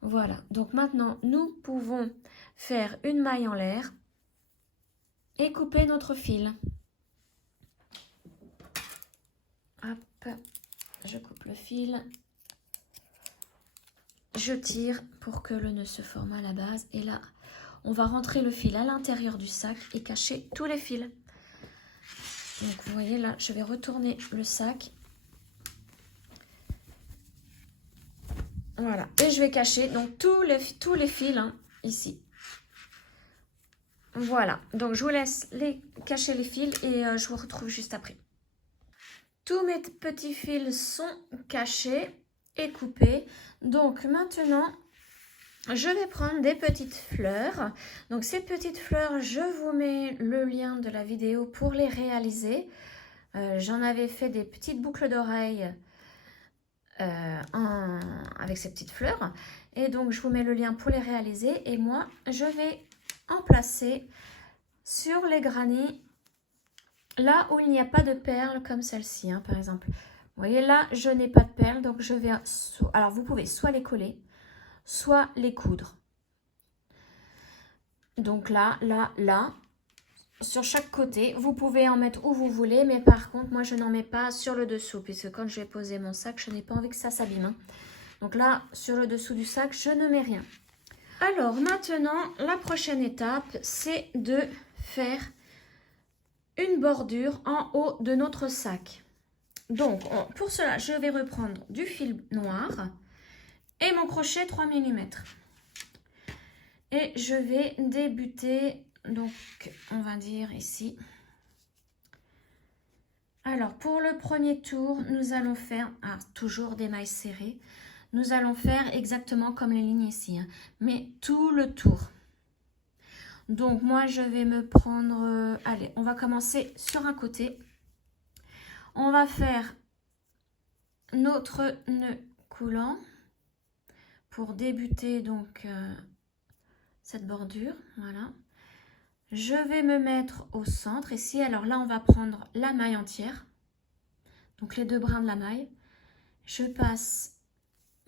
Voilà, donc maintenant nous pouvons faire une maille en l'air et couper notre fil. Hop, je coupe le fil. Je tire pour que le nœud se forme à la base. Et là, on va rentrer le fil à l'intérieur du sac et cacher tous les fils. Donc vous voyez là, je vais retourner le sac. Voilà, et je vais cacher donc tous les fils hein, ici. Voilà, donc je vous laisse cacher les fils et je vous retrouve juste après. Tous mes petits fils sont cachés et coupés. Donc maintenant, je vais prendre des petites fleurs. Donc ces petites fleurs, je vous mets le lien de la vidéo pour les réaliser. J'en avais fait des petites boucles d'oreilles avec ces petites fleurs. Et donc, je vous mets le lien pour les réaliser. Et moi, je vais en placer sur les granits, là où il n'y a pas de perles comme celle-ci, hein, par exemple. Vous voyez, là, je n'ai pas de perles, donc je vais... Alors, vous pouvez soit les coller, soit les coudre. Donc là, sur chaque côté, vous pouvez en mettre où vous voulez, mais par contre, moi, je n'en mets pas sur le dessous, puisque quand je vais poser mon sac, je n'ai pas envie que ça s'abîme, hein. Donc là, sur le dessous du sac, je ne mets rien. Alors, maintenant, la prochaine étape, c'est de faire une bordure en haut de notre sac. Donc, pour cela, je vais reprendre du fil noir et mon crochet 3 mm. Et je vais débuter, donc, on va dire ici. Alors, pour le premier tour, nous allons faire toujours des mailles serrées. Nous allons faire exactement comme les lignes ici, hein, mais tout le tour. Donc, moi, je vais me prendre... allez, on va commencer sur un côté. On va faire notre nœud coulant pour débuter donc cette bordure. Voilà. Je vais me mettre au centre ici. Alors là, on va prendre la maille entière. Donc, les 2 brins de la maille. Je passe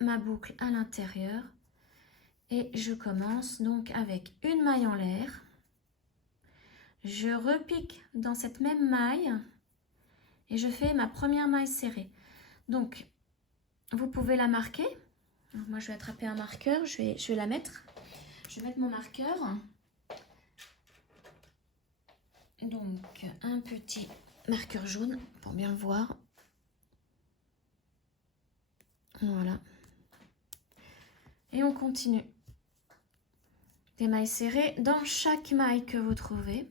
ma boucle à l'intérieur et je commence donc avec une maille en l'air. Je repique dans cette même maille et je fais ma première maille serrée. Donc, vous pouvez la marquer. Alors, moi, je vais attraper un marqueur, je vais la mettre. Je vais mettre mon marqueur. Donc, un petit marqueur jaune pour bien le voir. Voilà. Et on continue. Des mailles serrées dans chaque maille que vous trouvez.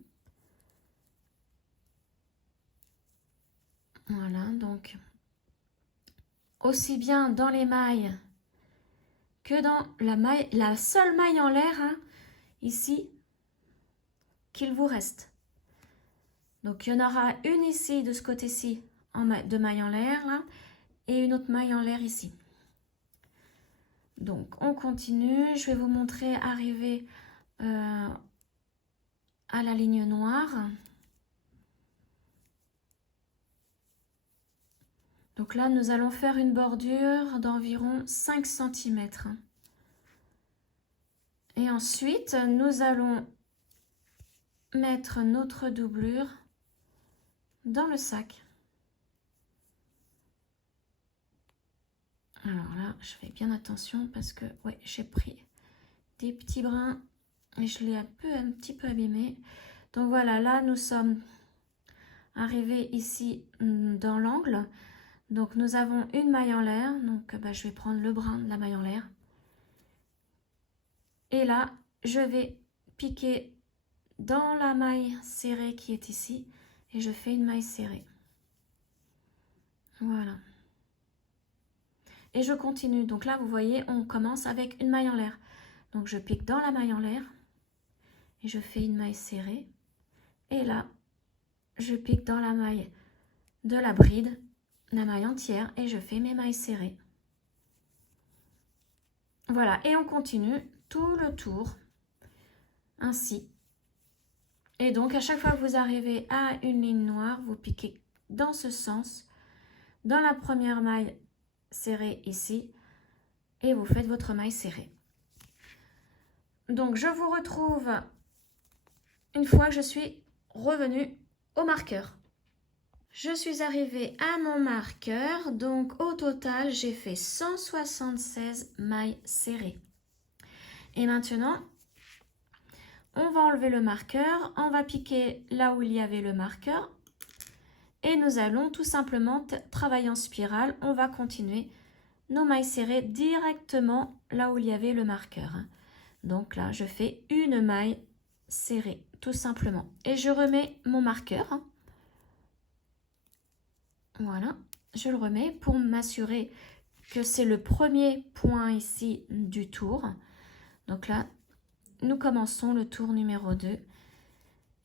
Voilà, donc aussi bien dans les mailles que dans la seule maille en l'air, hein, ici, qu'il vous reste. Donc, il y en aura une ici, de ce côté-ci, de maille en l'air, là, et une autre maille en l'air ici. Donc, on continue. Je vais vous montrer arriver à la ligne noire. Donc là, nous allons faire une bordure d'environ 5 cm. Et ensuite, nous allons mettre notre doublure dans le sac. Alors là, je fais bien attention parce que ouais, j'ai pris des petits brins et je l'ai un petit peu abîmé. Donc voilà, là, nous sommes arrivés ici dans l'angle. Donc, nous avons une maille en l'air. Donc, je vais prendre le brin de la maille en l'air. Et là, je vais piquer dans la maille serrée qui est ici. Et je fais une maille serrée. Voilà. Et je continue. Donc là, vous voyez, on commence avec une maille en l'air. Donc, je pique dans la maille en l'air. Et je fais une maille serrée. Et là, je pique dans la maille de la bride, la maille entière, et je fais mes mailles serrées. Voilà, et on continue tout le tour, ainsi. Et donc, à chaque fois que vous arrivez à une ligne noire, vous piquez dans ce sens, dans la première maille serrée ici, et vous faites votre maille serrée. Donc, je vous retrouve une fois que je suis revenue au marqueur. Je suis arrivée à mon marqueur, donc au total, j'ai fait 176 mailles serrées. Et maintenant, on va enlever le marqueur, on va piquer là où il y avait le marqueur et nous allons tout simplement travailler en spirale. On va continuer nos mailles serrées directement là où il y avait le marqueur. Donc là, je fais une maille serrée, tout simplement. Et je remets mon marqueur. Voilà, je le remets pour m'assurer que c'est le premier point ici du tour. Donc là, nous commençons le tour numéro 2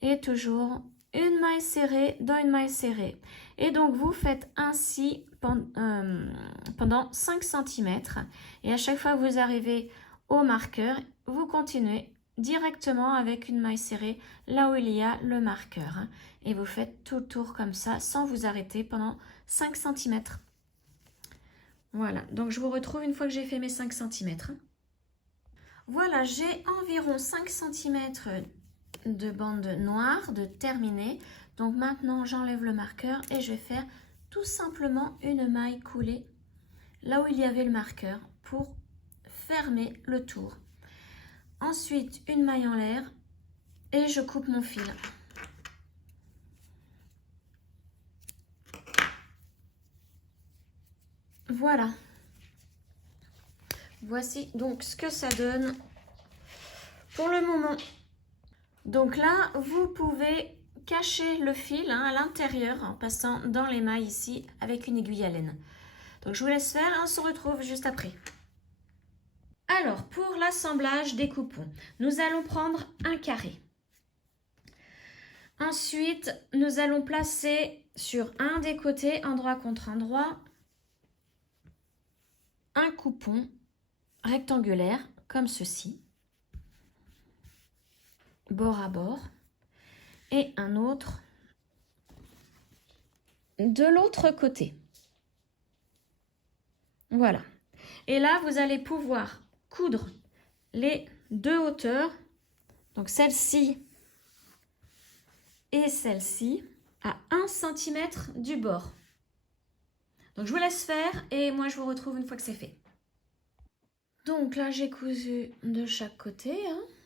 et toujours une maille serrée dans une maille serrée. Et donc, vous faites ainsi pendant 5 cm. Et à chaque fois que vous arrivez au marqueur, vous continuez directement avec une maille serrée là où il y a le marqueur. Et vous faites tout le tour comme ça sans vous arrêter pendant 5 cm. Voilà, donc je vous retrouve une fois que j'ai fait mes 5 cm. Voilà, j'ai environ 5 cm de bande noire de terminé. Donc maintenant, j'enlève le marqueur et je vais faire tout simplement une maille coulée là où il y avait le marqueur pour fermer le tour. Ensuite, une maille en l'air et je coupe mon fil. Voilà. Voici donc ce que ça donne pour le moment. Donc là, vous pouvez cacher le fil à l'intérieur en passant dans les mailles ici avec une aiguille à laine. Donc je vous laisse faire, on se retrouve juste après. Alors, pour l'assemblage des coupons, nous allons prendre un carré. Ensuite, nous allons placer sur un des côtés, endroit contre endroit, un coupon rectangulaire comme ceci, bord à bord, et un autre de l'autre côté. Voilà. Et là, vous allez pouvoir coudre les deux hauteurs, donc celle-ci et celle-ci, à 1 cm du bord. Donc je vous laisse faire et moi je vous retrouve une fois que c'est fait. Donc là j'ai cousu de chaque côté,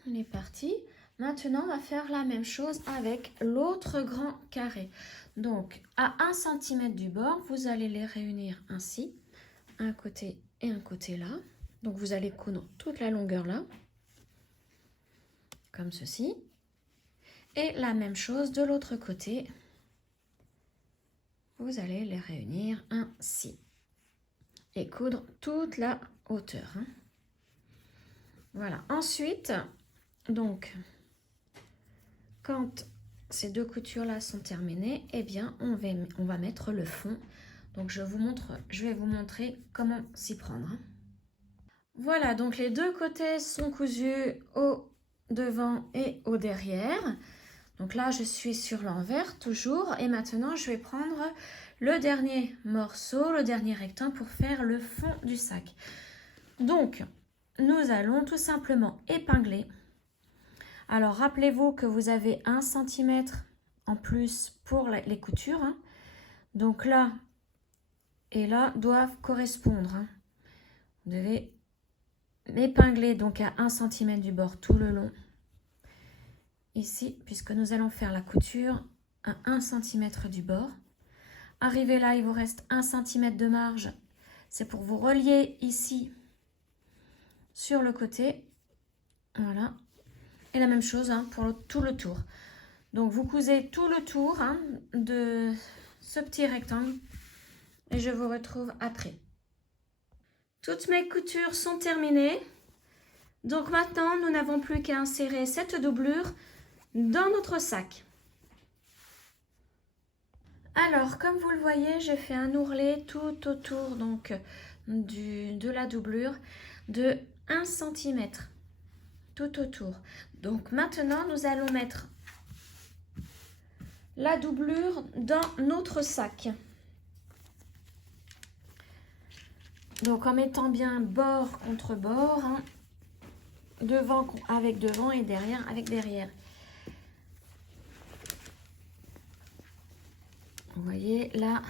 on est parti. Maintenant on va faire la même chose avec l'autre grand carré. Donc à 1 cm du bord, vous allez les réunir ainsi, un côté et un côté là. Donc vous allez coudre toute la longueur là, comme ceci. Et la même chose de l'autre côté. Vous allez les réunir ainsi. Et coudre toute la hauteur. Voilà. Ensuite, donc, quand ces deux coutures-là sont terminées, eh bien, on va mettre le fond. Donc, je vais vous montrer comment s'y prendre. Voilà, donc les deux côtés sont cousus au devant et au derrière. Donc là, je suis sur l'envers toujours. Et maintenant, je vais prendre le dernier morceau, le dernier rectangle pour faire le fond du sac. Donc, nous allons tout simplement épingler. Alors, rappelez-vous que vous avez 1 cm en plus pour les coutures. Donc là et là doivent correspondre. Vous devez épingler donc à 1 cm du bord tout le long. Ici, puisque nous allons faire la couture à 1 cm du bord. Arrivé là, il vous reste 1 cm de marge. C'est pour vous relier ici sur le côté. Voilà. Et la même chose pour tout le tour. Donc, vous cousez tout le tour de ce petit rectangle. Et je vous retrouve après. Toutes mes coutures sont terminées. Donc, maintenant, nous n'avons plus qu'à insérer cette doublure dans notre sac. Alors, comme vous le voyez, j'ai fait un ourlet tout autour donc de la doublure de 1 cm tout autour. Donc maintenant, nous allons mettre la doublure dans notre sac. Donc en mettant bien bord contre bord, devant avec devant et derrière avec derrière. Vous voyez là,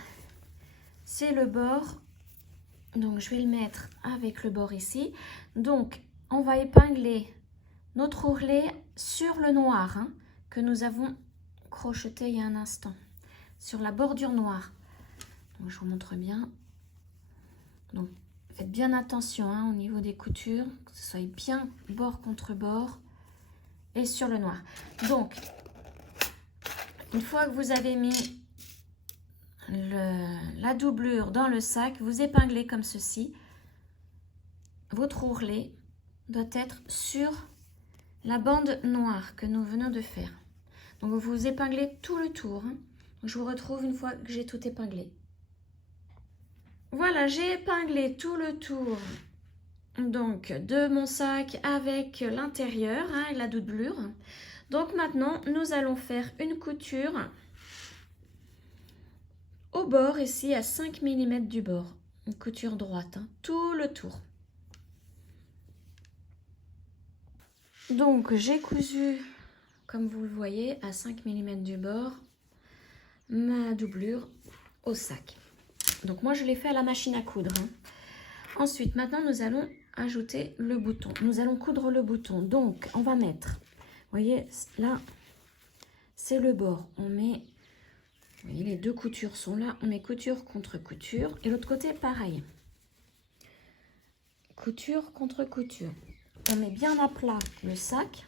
c'est le bord. Donc je vais le mettre avec le bord ici. Donc on va épingler notre ourlet sur le noir que nous avons crocheté il y a un instant, sur la bordure noire. Donc je vous montre bien. Donc faites bien attention au niveau des coutures, que ce soit bien bord contre bord et sur le noir. Donc une fois que vous avez mis la doublure dans le sac, vous épinglez comme ceci. Votre ourlet doit être sur la bande noire que nous venons de faire. Donc vous épinglez tout le tour. Hein. Je vous retrouve une fois que j'ai tout épinglé. Voilà, j'ai épinglé tout le tour donc de mon sac avec l'intérieur hein, et la doublure. Donc maintenant, nous allons faire une couture au bord ici à 5 mm du bord. Une couture droite, hein, tout le tour. Donc j'ai cousu, comme vous le voyez, à 5 mm du bord, ma doublure au sac. Donc moi je l'ai fait à la machine à coudre. Hein. Ensuite, maintenant nous allons ajouter le bouton. Nous allons coudre le bouton. Donc on va mettre, vous voyez là, c'est le bord. On met, vous voyez les deux coutures sont là. On met couture contre couture et l'autre côté pareil. Couture contre couture. On met bien à plat le sac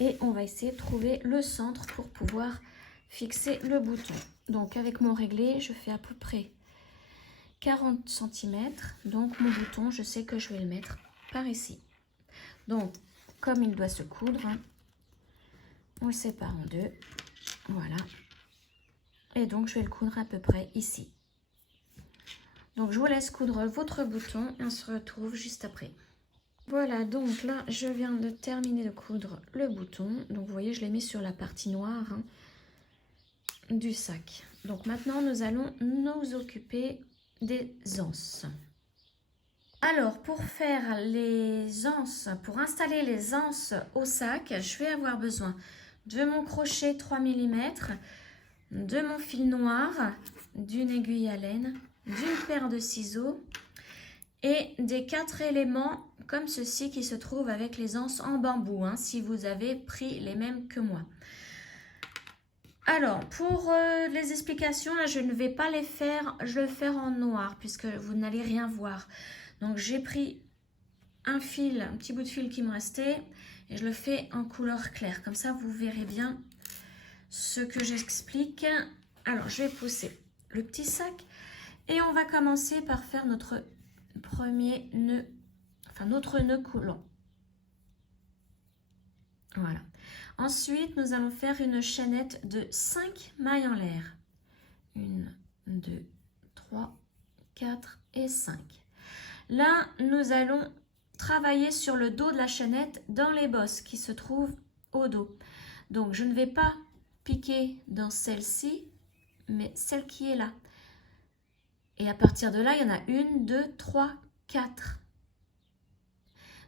et on va essayer de trouver le centre pour pouvoir fixer le bouton. Donc avec mon réglé, je fais à peu près 40 cm. Donc mon bouton, je sais que je vais le mettre par ici. Donc comme il doit se coudre, on le sépare en deux. Voilà. Et donc je vais le coudre à peu près ici. Donc je vous laisse coudre votre bouton et on se retrouve juste après. Voilà, donc là, je viens de terminer de coudre le bouton. Donc, vous voyez, je l'ai mis sur la partie noire hein, du sac. Donc, maintenant, nous allons nous occuper des anses. Alors, pour faire les anses, pour installer les anses au sac, je vais avoir besoin de mon crochet 3 mm, de mon fil noir, d'une aiguille à laine, d'une paire de ciseaux et des 4 éléments comme ceci qui se trouve avec les anses en bambou, hein, si vous avez pris les mêmes que moi. Alors, pour les explications, là, je ne vais pas les faire, je vais le faire en noir puisque vous n'allez rien voir. Donc, j'ai pris un fil, un petit bout de fil qui me restait et je le fais en couleur claire. Comme ça, vous verrez bien ce que j'explique. Alors, je vais pousser le petit sac et on va commencer par faire notre premier nœud. Enfin, notre nœud coulant. Voilà. Ensuite, nous allons faire une chaînette de 5 mailles en l'air. 1, 2, 3, 4 et 5. Là, nous allons travailler sur le dos de la chaînette dans les bosses qui se trouvent au dos. Donc, je ne vais pas piquer dans celle-ci, mais celle qui est là. Et à partir de là, il y en a 1, 2, 3, 4.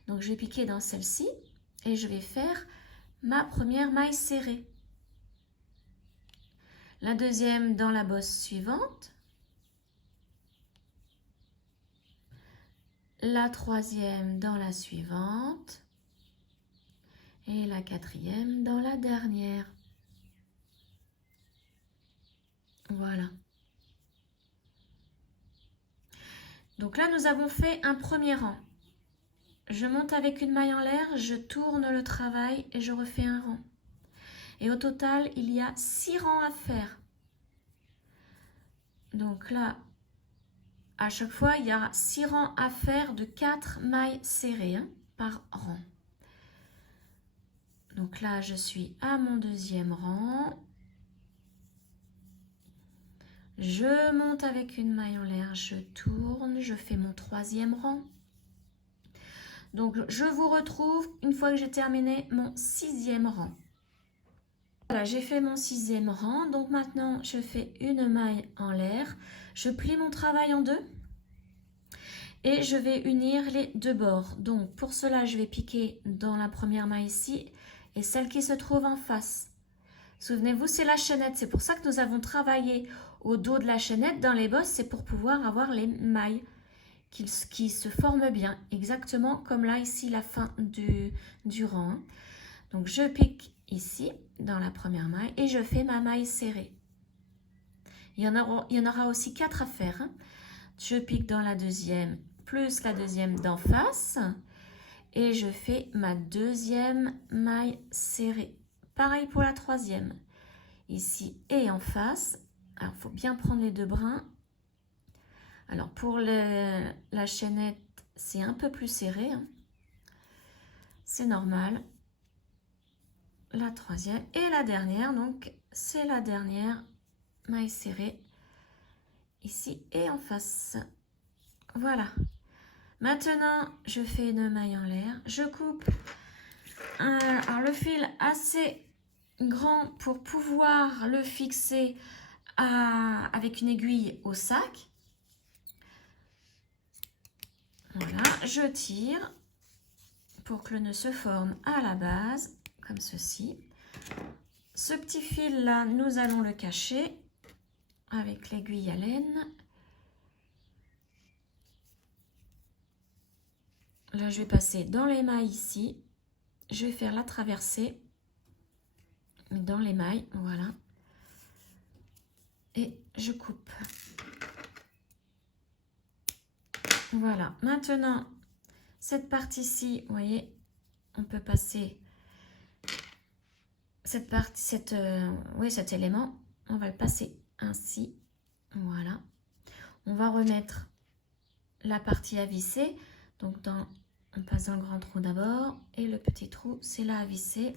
Donc, je vais piquer dans celle-ci et je vais faire ma première maille serrée. La deuxième dans la bosse suivante. La troisième dans la suivante. Et la quatrième dans la dernière. Voilà. Donc là, nous avons fait un premier rang. Je monte avec une maille en l'air, je tourne le travail et je refais un rang. Et au total, il y a 6 rangs à faire. Donc là, à chaque fois, il y a 6 rangs à faire de 4 mailles serrées hein, par rang. Donc là, je suis à mon deuxième rang. Je monte avec une maille en l'air, je tourne, je fais mon troisième rang. Donc, je vous retrouve une fois que j'ai terminé mon 6e rang. Voilà, j'ai fait mon 6e rang. Donc, maintenant, je fais une maille en l'air. Je plie mon travail en deux. Et je vais unir les deux bords. Donc, pour cela, je vais piquer dans la première maille ici et celle qui se trouve en face. Souvenez-vous, c'est la chaînette. C'est pour ça que nous avons travaillé au dos de la chaînette. Dans les bosses, c'est pour pouvoir avoir les mailles qui se forment bien, exactement comme là, ici, la fin du rang. Donc, je pique ici, dans la première maille, et je fais ma maille serrée. Il y en aura aussi 4 à faire. Hein. Je pique dans la deuxième, plus la deuxième d'en face, et je fais ma deuxième maille serrée. Pareil pour la troisième, ici et en face. Alors, il faut bien prendre les deux brins. Alors, pour la chaînette, c'est un peu plus serré. Hein. C'est normal. la troisième et la dernière. Donc, c'est la dernière maille serrée ici et en face. Voilà. Maintenant, je fais une maille en l'air. Je coupe alors le fil assez grand pour pouvoir le fixer avec une aiguille au sac. Voilà, je tire pour que le nœud se forme à la base, comme ceci. Ce petit fil là, nous allons le cacher avec l'aiguille à laine. Là, je vais passer dans les mailles ici. Je vais faire la traversée dans les mailles, voilà. Et je coupe. Voilà. Maintenant, cette partie-ci, vous voyez, on peut passer cette partie, cet élément, on va le passer ainsi. Voilà. On va remettre la partie à visser. Donc, on passe dans le grand trou d'abord et le petit trou, c'est là à visser.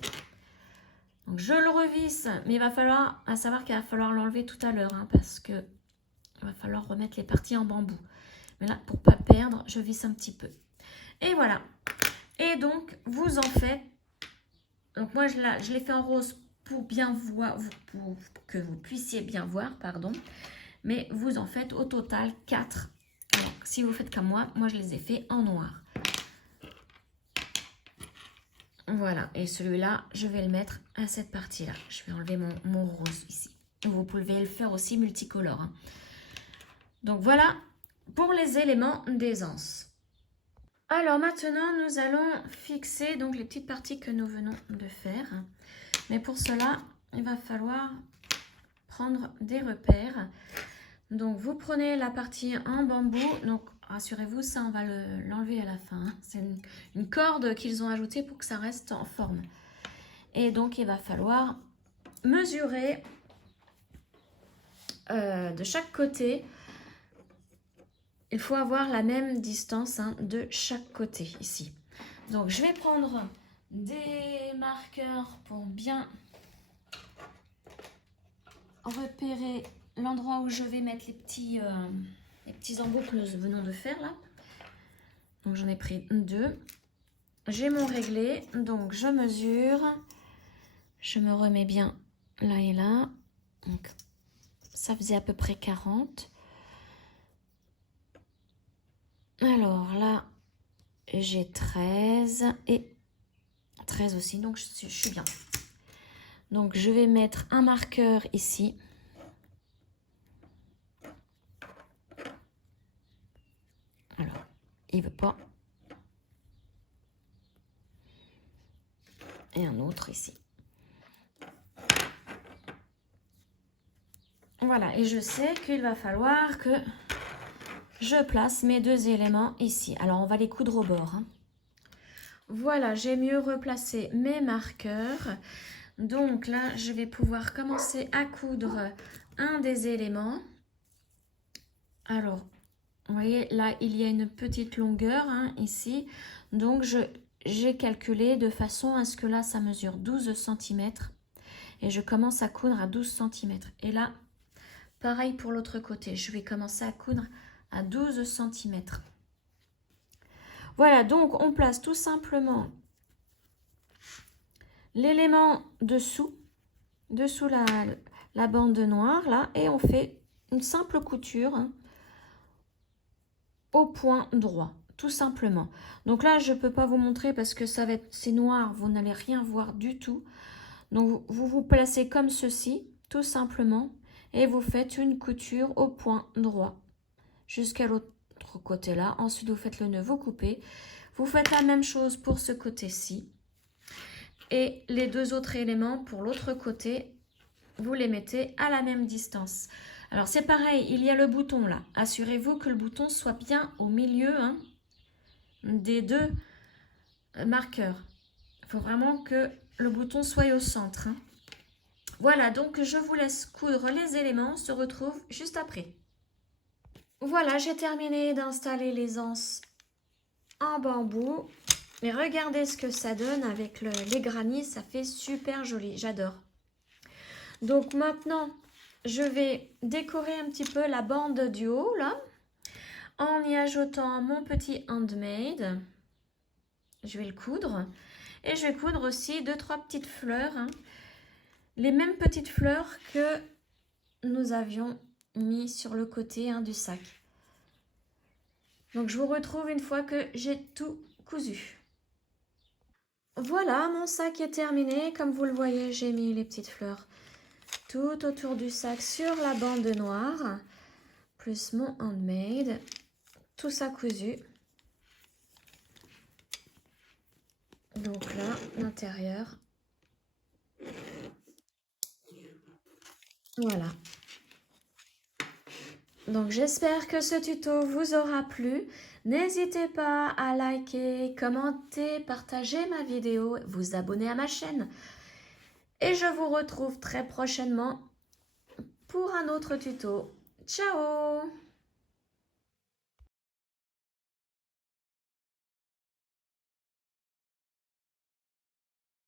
Donc, je le revisse, mais il va falloir, à savoir qu'il va falloir l'enlever tout à l'heure, hein, parce que il va falloir remettre les parties en bambou. Mais là, pour pas perdre, je visse un petit peu. Et voilà. Et donc, vous en faites. Donc, moi, je l'ai fait en rose pour bien voir, pour que vous puissiez bien voir, pardon. Mais vous en faites au total 4. Alors, si vous faites comme moi, je les ai fait en noir. Voilà. Et celui-là, je vais le mettre à cette partie-là. Je vais enlever mon rose ici. Vous pouvez le faire aussi multicolore, hein. Donc, voilà pour les éléments d'aisance. Alors maintenant, nous allons fixer donc les petites parties que nous venons de faire. Mais pour cela, il va falloir prendre des repères. Donc, vous prenez la partie en bambou. Donc, rassurez-vous, ça, on va l'enlever à la fin, hein. C'est une corde qu'ils ont ajoutée pour que ça reste en forme. Et donc, il va falloir mesurer de chaque côté. Il faut avoir la même distance, hein, de chaque côté ici. Donc, je vais prendre des marqueurs pour bien repérer l'endroit où je vais mettre les petits embouts que nous venons de faire là. Donc, j'en ai pris 2. J'ai mon réglé, donc je mesure. Je me remets bien là et là. Donc, ça faisait à peu près 40. Alors là, j'ai 13 et 13 aussi, donc je suis bien. Donc, je vais mettre un marqueur ici. Alors, il ne veut pas. Et un autre ici. Voilà, et je sais qu'il va falloir que je place mes 2 éléments ici. Alors, on va les coudre au bord, hein. Voilà, j'ai mieux replacé mes marqueurs. Donc là, je vais pouvoir commencer à coudre un des éléments. Alors, vous voyez, là, il y a une petite longueur, hein, ici. Donc, j'ai calculé de façon à ce que là, ça mesure 12 cm. Et je commence à coudre à 12 cm. Et là, pareil pour l'autre côté. Je vais commencer à coudre à 12 cm. Voilà, donc on place tout simplement l'élément dessous la bande noire, là, et on fait une simple couture, hein, au point droit, tout simplement. Donc là, je ne peux pas vous montrer parce que c'est noir, vous n'allez rien voir du tout. Donc, vous vous placez comme ceci, tout simplement, et vous faites une couture au point droit jusqu'à l'autre côté là. Ensuite, vous faites le nœud, vous coupez. Vous faites la même chose pour ce côté-ci. Et les 2 autres éléments pour l'autre côté, vous les mettez à la même distance. Alors, c'est pareil, il y a le bouton là. Assurez-vous que le bouton soit bien au milieu, hein, des 2 marqueurs. Il faut vraiment que le bouton soit au centre, hein. Voilà, donc je vous laisse coudre les éléments. On se retrouve juste après. Voilà, j'ai terminé d'installer les anses en bambou. Et regardez ce que ça donne avec les granits, ça fait super joli, j'adore. Donc maintenant, je vais décorer un petit peu la bande du haut là, en y ajoutant mon petit handmade. Je vais le coudre. Et je vais coudre aussi 2-3 petites fleurs, hein. Les mêmes petites fleurs que nous avions mis sur le côté, hein, du sac. Donc je vous retrouve une fois que j'ai tout cousu. Voilà, mon sac est terminé. Comme vous le voyez, j'ai mis les petites fleurs tout autour du sac sur la bande noire, plus mon handmade, tout ça cousu. Donc là, l'intérieur. Voilà. Donc j'espère que ce tuto vous aura plu. N'hésitez pas à liker, commenter, partager ma vidéo, vous abonner à ma chaîne. Et je vous retrouve très prochainement pour un autre tuto. Ciao!